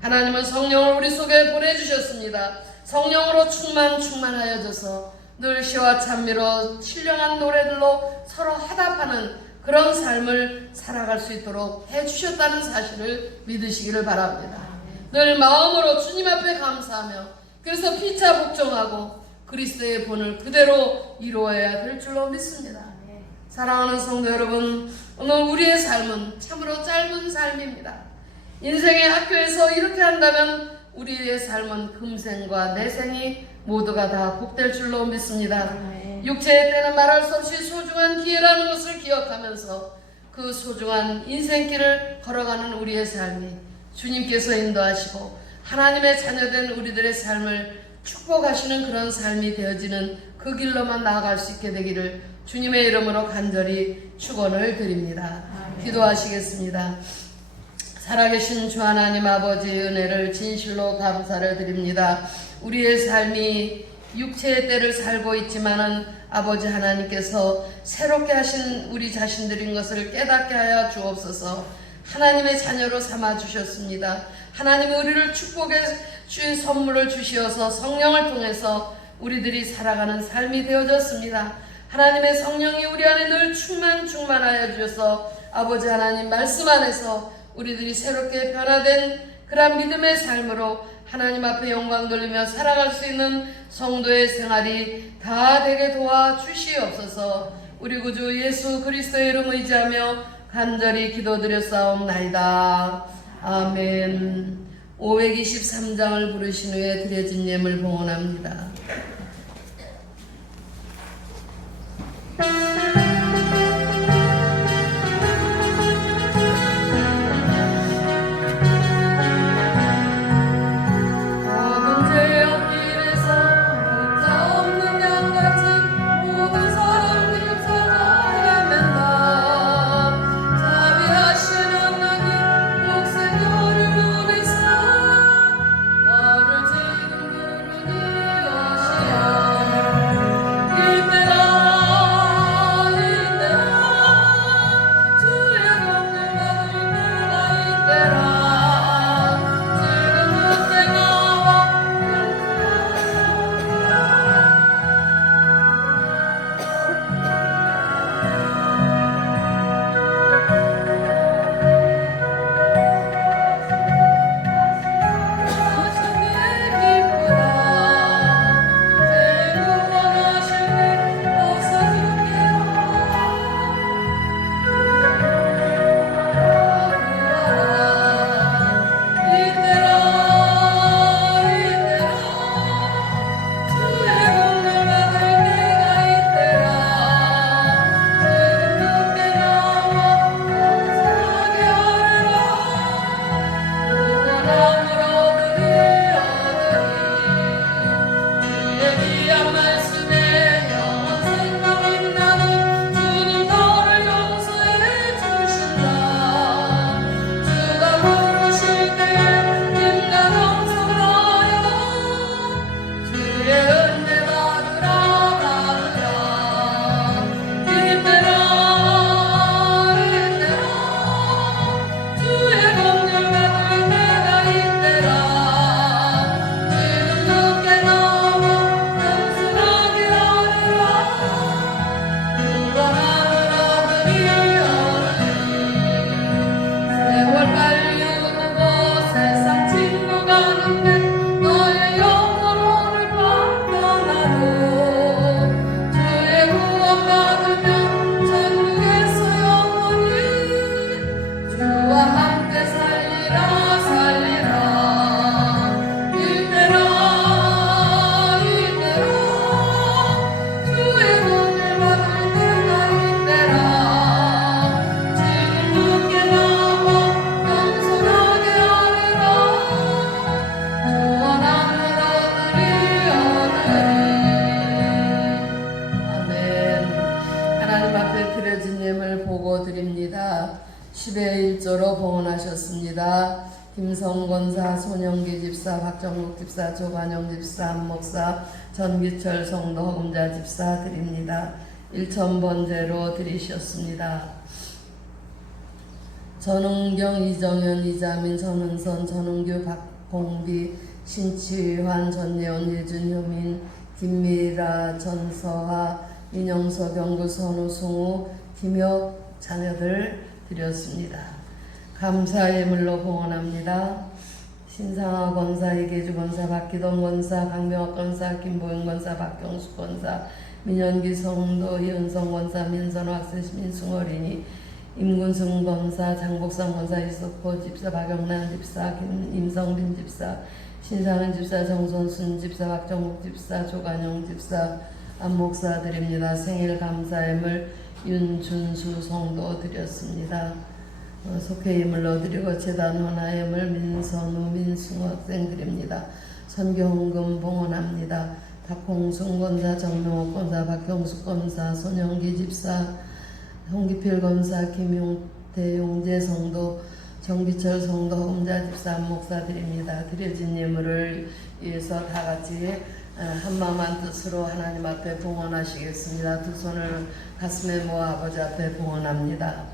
하나님은 성령을 우리 속에 보내주셨습니다. 성령으로 충만하여져서 늘 시와 찬미로 신령한 노래들로 서로 화답하는 그런 삶을 살아갈 수 있도록 해주셨다는 사실을 믿으시기를 바랍니다. 늘 마음으로 주님 앞에 감사하며 그래서 피차 복종하고 그리스도의 본을 그대로 이루어야 될 줄로 믿습니다. 사랑하는 성도 여러분, 오늘 우리의 삶은 참으로 짧은 삶입니다. 인생의 학교에서 이렇게 한다면 우리의 삶은 금생과 내생이 모두가 다 복될 줄로 믿습니다. 육체의 때는 말할 수 없이 소중한 기회라는 것을 기억하면서 그 소중한 인생길을 걸어가는 우리의 삶이 주님께서 인도하시고 하나님의 자녀된 우리들의 삶을 축복하시는 그런 삶이 되어지는 그 길로만 나아갈 수 있게 되기를 주님의 이름으로 간절히 축원을 드립니다. 기도하시겠습니다. 살아계신 주 하나님 아버지의 은혜를 진실로 감사를 드립니다. 우리의 삶이 육체의 때를 살고 있지만은 아버지 하나님께서 새롭게 하신 우리 자신들인 것을 깨닫게 하여 주옵소서. 하나님의 자녀로 삼아 주셨습니다. 하나님이 우리를 축복의 주의 선물을 주시어서 성령을 통해서 우리들이 살아가는 삶이 되어졌습니다. 하나님의 성령이 우리 안에 늘 충만하여 주셔서 아버지 하나님 말씀 안에서 우리들이 새롭게 변화된 그런 믿음의 삶으로 하나님 앞에 영광 돌리며 살아갈 수 있는 성도의 생활이 다 되게 도와주시옵소서. 우리 구주 예수 그리스도의 이름 의지하며 간절히 기도드렸사옵나이다. 아멘. 523장을 부르신 후에 드려진 예물 봉헌합니다. 아 10의 1조로 봉헌하셨습니다. 김성권사, 손영기 집사, 박정국 집사, 조관영 집사, 안목사, 전기철 성도 허금자 집사 드립니다. 1,000번제로 드리셨습니다. 전은경, 이정현, 이자민, 전은선, 전은규, 박봉비, 신치환, 전예원, 예준효민, 김미라, 전서하, 민영서, 경구, 선우, 송우, 김혁 자녀들 드렸습니다. 감사 예물로 봉헌합니다. 신상화 권사, 이계주 권사, 박기동 권사, 강명학 권사, 김보영 권사, 박경숙 권사, 민현기 성도, 이은성 권사, 민선호 학생, 민승 어린이, 임군승 권사, 장복상 권사, 이석호 집사, 박영란 집사, 임성빈 집사, 신상은 집사, 정선순 집사, 박정국 집사, 조관영 집사, 안목사 드립니다. 생일 감사예물 윤준수 성도 드렸습니다. 속회예물로 드리고 재단 헌화예물 민선우, 민승호 학생 드립니다. 선교헌금 봉헌합니다. 박홍순 권사, 정명옥 권사, 박경숙 권사, 손영기 집사, 홍기필 권사, 김용태, 용재 성도, 정기철 성도, 허금자 집사, 안목사 드립니다. 드려진 예물을 위해서 다 같이 한마음 한뜻으로 하나님 앞에 봉헌하시겠습니다. 두 손을 가슴에 모아 아버지 앞에 봉헌합니다.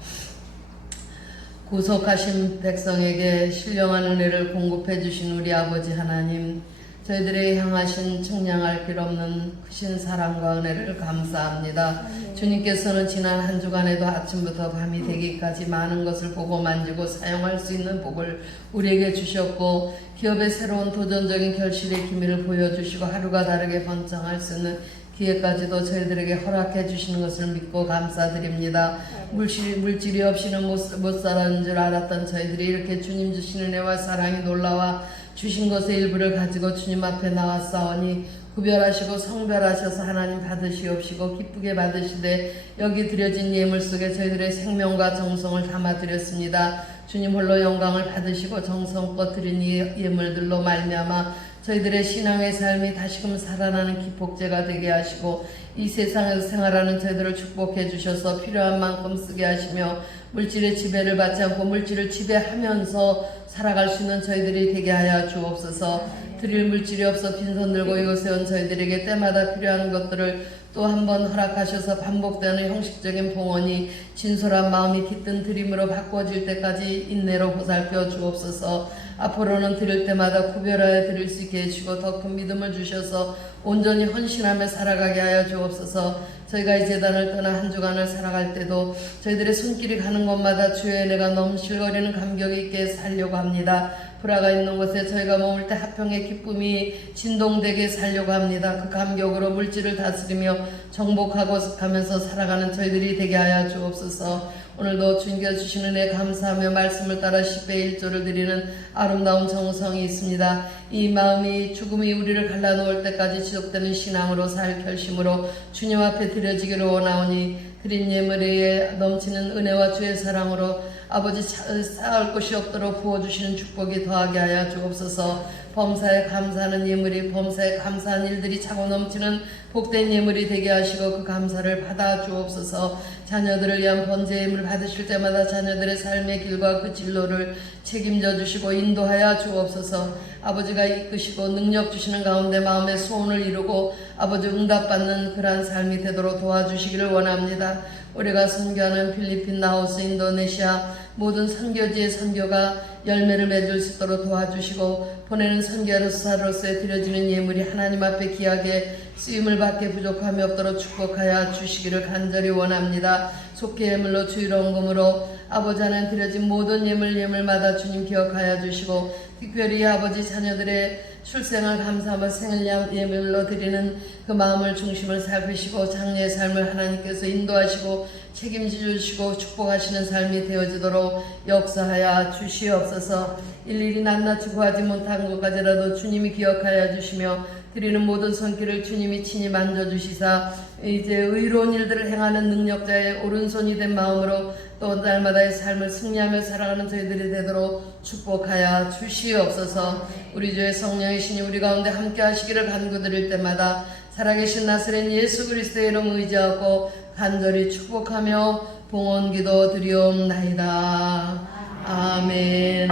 구속하신 백성에게 신령한 은혜를 공급해 주신 우리 아버지 하나님, 저희들의 향하신 측량할 길 없는 크신 사랑과 은혜를 감사합니다. 주님께서는 지난 한 주간에도 아침부터 밤이 되기까지 많은 것을 보고 만지고 사용할 수 있는 복을 우리에게 주셨고, 기업의 새로운 도전적인 결실의 기미를 보여주시고 하루가 다르게 번창할 수 있는 기회까지도 저희들에게 허락해 주시는 것을 믿고 감사드립니다. 물질이 없이는 못 살아는 줄 알았던 저희들이 이렇게 주님 주시는 은혜와 사랑이 놀라와 주신 것의 일부를 가지고 주님 앞에 나왔사오니 구별하시고 성별하셔서 하나님 받으시옵시고 기쁘게 받으시되 여기 드려진 예물 속에 저희들의 생명과 정성을 담아드렸습니다. 주님 홀로 영광을 받으시고 정성껏 드린 이 예물들로 말미암아 저희들의 신앙의 삶이 다시금 살아나는 기폭제가 되게 하시고 이 세상에서 생활하는 저희들을 축복해 주셔서 필요한 만큼 쓰게 하시며 물질의 지배를 받지 않고 물질을 지배하면서 살아갈 수 있는 저희들이 되게 하여 주옵소서. 드릴 물질이 없어 빈손 들고 이곳에 온 저희들에게 때마다 필요한 것들을 또 한 번 허락하셔서 반복되는 형식적인 봉헌이 진솔한 마음이 깃든 드림으로 바꿔질 때까지 인내로 보살펴 주옵소서. 앞으로는 드릴 때마다 구별하여 드릴 수 있게 해주시고 더 큰 믿음을 주셔서 온전히 헌신하며 살아가게 하여 주옵소서. 저희가 이 재단을 떠나 한 주간을 살아갈 때도 저희들의 손길이 가는 곳마다 주의 은혜가 넘실거리는 감격이 있게 살려고 합니다. 불화가 있는 곳에 저희가 머물 때 하평의 기쁨이 진동되게 살려고 합니다. 그 감격으로 물질을 다스리며 정복하고 가면서 살아가는 저희들이 되게 하여 주옵소서. 오늘도 주님께서 주시는 은혜 감사하며 말씀을 따라 10배 1조를 드리는 아름다운 정성이 있습니다. 이 마음이 죽음이 우리를 갈라놓을 때까지 지속되는 신앙으로 살 결심으로 주님 앞에 드려지기를 원하오니 드린 예물에 넘치는 은혜와 주의 사랑으로 아버지 쌓을 것이 없도록 부어주시는 축복이 더하게 하여 주옵소서. 범사에 감사하는 예물이 범사에 감사한 일들이 차고 넘치는 복된 예물이 되게 하시고 그 감사를 받아 주옵소서. 자녀들을 위한 번제 예물 받으실 때마다 자녀들의 삶의 길과 그 진로를 책임져 주시고 인도하여 주옵소서. 아버지가 이끄시고 능력 주시는 가운데 마음의 소원을 이루고 아버지 응답받는 그러한 삶이 되도록 도와주시기를 원합니다. 우리가 선교하는 필리핀, 라오스, 인도네시아 모든 선교지의 선교가 열매를 맺을 수 있도록 도와주시고 보내는 선교사로서의 드려지는 예물이 하나님 앞에 귀하게 쓰임을 받게 부족함이 없도록 축복하여 주시기를 간절히 원합니다. 속죄 예물로 주일원금으로 아버지 하나님 드려진 모든 예물마다 주님 기억하여 주시고 특별히 아버지 자녀들의 출생을 감사하며 생일 예물로 드리는 그 마음을 중심을 살피시고 장래의 삶을 하나님께서 인도하시고 책임져 주시고 축복하시는 삶이 되어지도록 역사하여 주시옵소서. 일일이 낱낱이 구하지 못한 것까지라도 주님이 기억하여 주시며 드리는 모든 손길을 주님이 친히 만져주시사 이제 의로운 일들을 행하는 능력자의 오른손이 된 마음으로 또 날마다의 삶을 승리하며 살아가는 저희들이 되도록 축복하여 주시옵소서. 우리 주의 성령이시니 우리 가운데 함께 하시기를 간구드릴 때마다 살아계신 나사렛 예수 그리스도의 이름 의지하고 간절히 축복하며 봉헌기도 드리옵나이다. 아멘.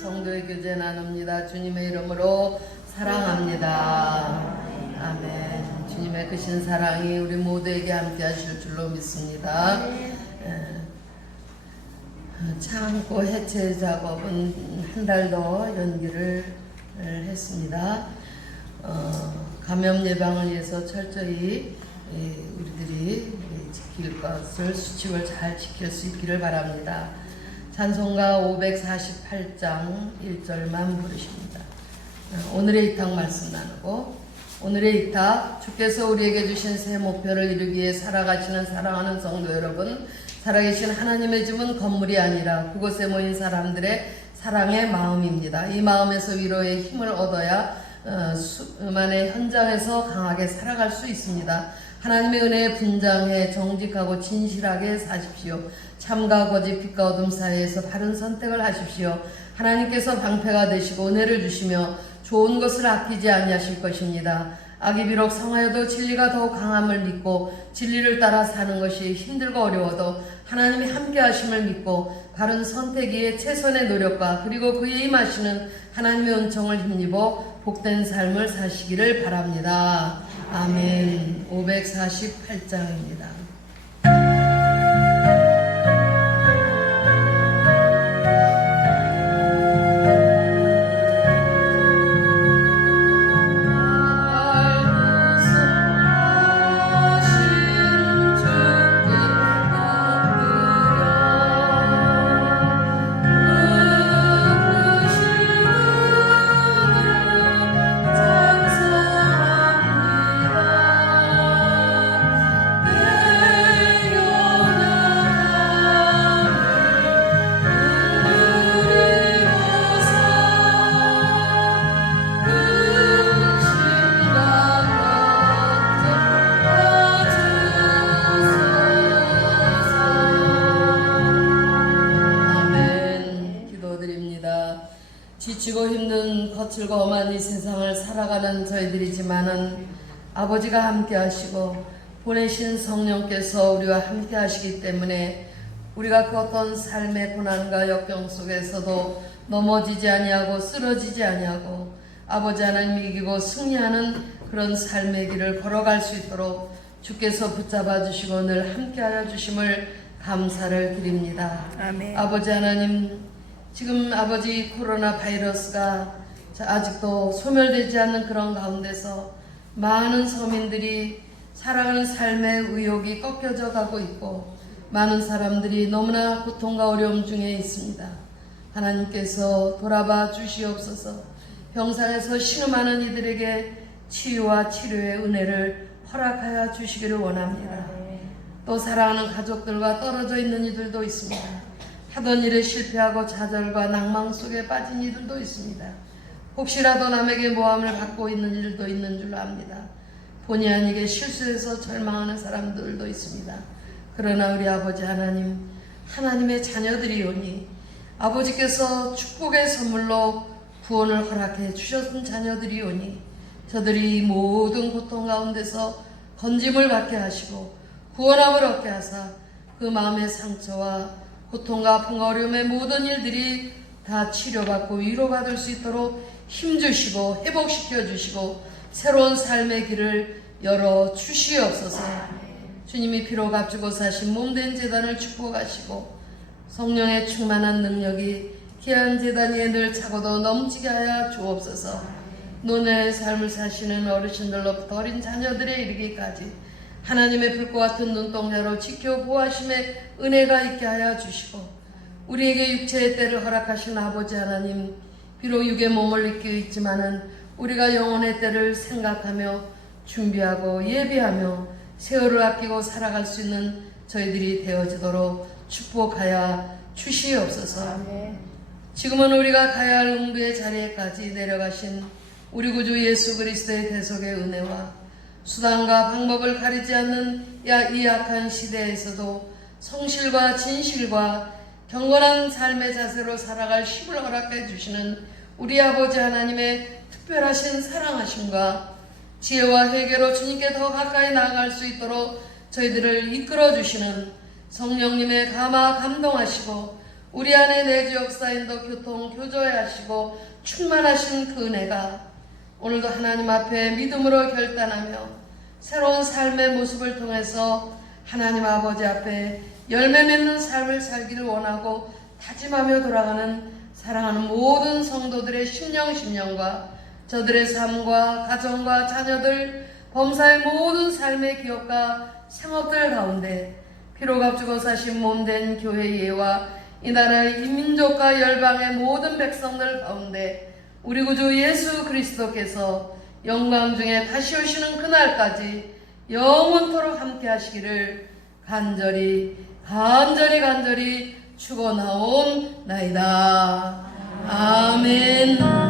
성도의 교제 나눕니다. 주님의 이름으로 사랑합니다. 아멘. 주님의 크신 사랑이 우리 모두에게 함께 하실 줄로 믿습니다. 창고 해체 작업은 한 달 더 연기를 했습니다. 감염 예방을 위해서 철저히 우리들이 지킬 것을 수칙을 잘 지킬 수 있기를 바랍니다. 찬송가 548장 1절만 부르십니다. 오늘의 이탁 말씀 나누고, 오늘의 이탁, 주께서 우리에게 주신 새 목표를 이루기 위해 살아가시는 사랑하는 성도 여러분, 살아계신 하나님의 집은 건물이 아니라 그곳에 모인 사람들의 사랑의 마음입니다. 이 마음에서 위로의 힘을 얻어야 수많은 현장에서 강하게 살아갈 수 있습니다. 하나님의 은혜에 분장해 정직하고 진실하게 사십시오. 참과 거짓, 빛과 어둠 사이에서 바른 선택을 하십시오. 하나님께서 방패가 되시고 은혜를 주시며 좋은 것을 아끼지 아니하실 것입니다. 악이 비록 성하여도 진리가 더욱 강함을 믿고 진리를 따라 사는 것이 힘들고 어려워도 하나님이 함께 하심을 믿고 바른 선택 위에 최선의 노력과 그리고 그에 임하시는 하나님의 은총을 힘입어 복된 삶을 사시기를 바랍니다. 아멘. 548장입니다. 지치고 힘든 거칠고 험한 이 세상을 살아가는 저희들이지만은 아버지가 함께 하시고 보내신 성령께서 우리와 함께 하시기 때문에 우리가 그 어떤 삶의 고난과 역경 속에서도 넘어지지 아니하고 쓰러지지 아니하고 아버지 하나님 이기고 승리하는 그런 삶의 길을 걸어갈 수 있도록 주께서 붙잡아 주시고 늘 함께하여 주심을 감사를 드립니다. 아멘. 아버지 하나님, 지금 아버지 코로나 바이러스가 아직도 소멸되지 않는 그런 가운데서 많은 서민들이 살아가는 삶의 의욕이 꺾여져 가고 있고 많은 사람들이 너무나 고통과 어려움 중에 있습니다. 하나님께서 돌아봐 주시옵소서. 병상에서 신음하는 이들에게 치유와 치료의 은혜를 허락하여 주시기를 원합니다. 또 사랑하는 가족들과 떨어져 있는 이들도 있습니다. 하던 일에 실패하고 좌절과 낭망 속에 빠진 이들도 있습니다. 혹시라도 남에게 모함을 받고 있는 일도 있는 줄 압니다. 본의 아니게 실수해서 절망하는 사람들도 있습니다. 그러나 우리 아버지 하나님, 하나님의 자녀들이오니 아버지께서 축복의 선물로 구원을 허락해 주셨던 자녀들이오니 저들이 이 모든 고통 가운데서 건짐을 받게 하시고 구원함을 얻게 하사 그 마음의 상처와 고통과 아픔과 어려움의 모든 일들이 다 치료받고 위로받을 수 있도록 힘주시고 회복시켜 주시고 새로운 삶의 길을 열어 주시옵소서. 주님이 피로 값주고 사신 몸된 제단을 축복하시고 성령의 충만한 능력이 귀한 제단 위에 늘 차고도 넘치게 하여 주옵소서. 노년의 삶을 사시는 어르신들로부터 어린 자녀들에 이르기까지 하나님의 불과 같은 눈동자로 지켜 보호하심의 은혜가 있게 하여 주시고 우리에게 육체의 때를 허락하신 아버지 하나님, 비록 육의 몸을 입고 있지만은 우리가 영혼의 때를 생각하며 준비하고 예비하며 세월을 아끼고 살아갈 수 있는 저희들이 되어지도록 축복하여 주시옵소서. 지금은 우리가 가야 할 응도의 자리에까지 내려가신 우리 구주 예수 그리스도의 대속의 은혜와 수단과 방법을 가리지 않는 이 약한 시대에서도 성실과 진실과 경건한 삶의 자세로 살아갈 힘을 허락해 주시는 우리 아버지 하나님의 특별하신 사랑하심과 지혜와 회개로 주님께 더 가까이 나아갈 수 있도록 저희들을 이끌어 주시는 성령님의 감동하시고 우리 안에 내주 역사인도 교통 교조해 하시고 충만하신 그 은혜가 오늘도 하나님 앞에 믿음으로 결단하며 새로운 삶의 모습을 통해서 하나님 아버지 앞에 열매 맺는 삶을 살기를 원하고 다짐하며 돌아가는 사랑하는 모든 성도들의 심령과 저들의 삶과 가정과 자녀들 범사의 모든 삶의 기업과 생업들 가운데 피로 값주고 사신 몸된 교회의 예와 이 나라의 민족과 열방의 모든 백성들 가운데 우리 구주 예수 그리스도께서 영광 중에 다시 오시는 그날까지 영원토록 함께 하시기를 간절히 축원하옵나이다. 아멘.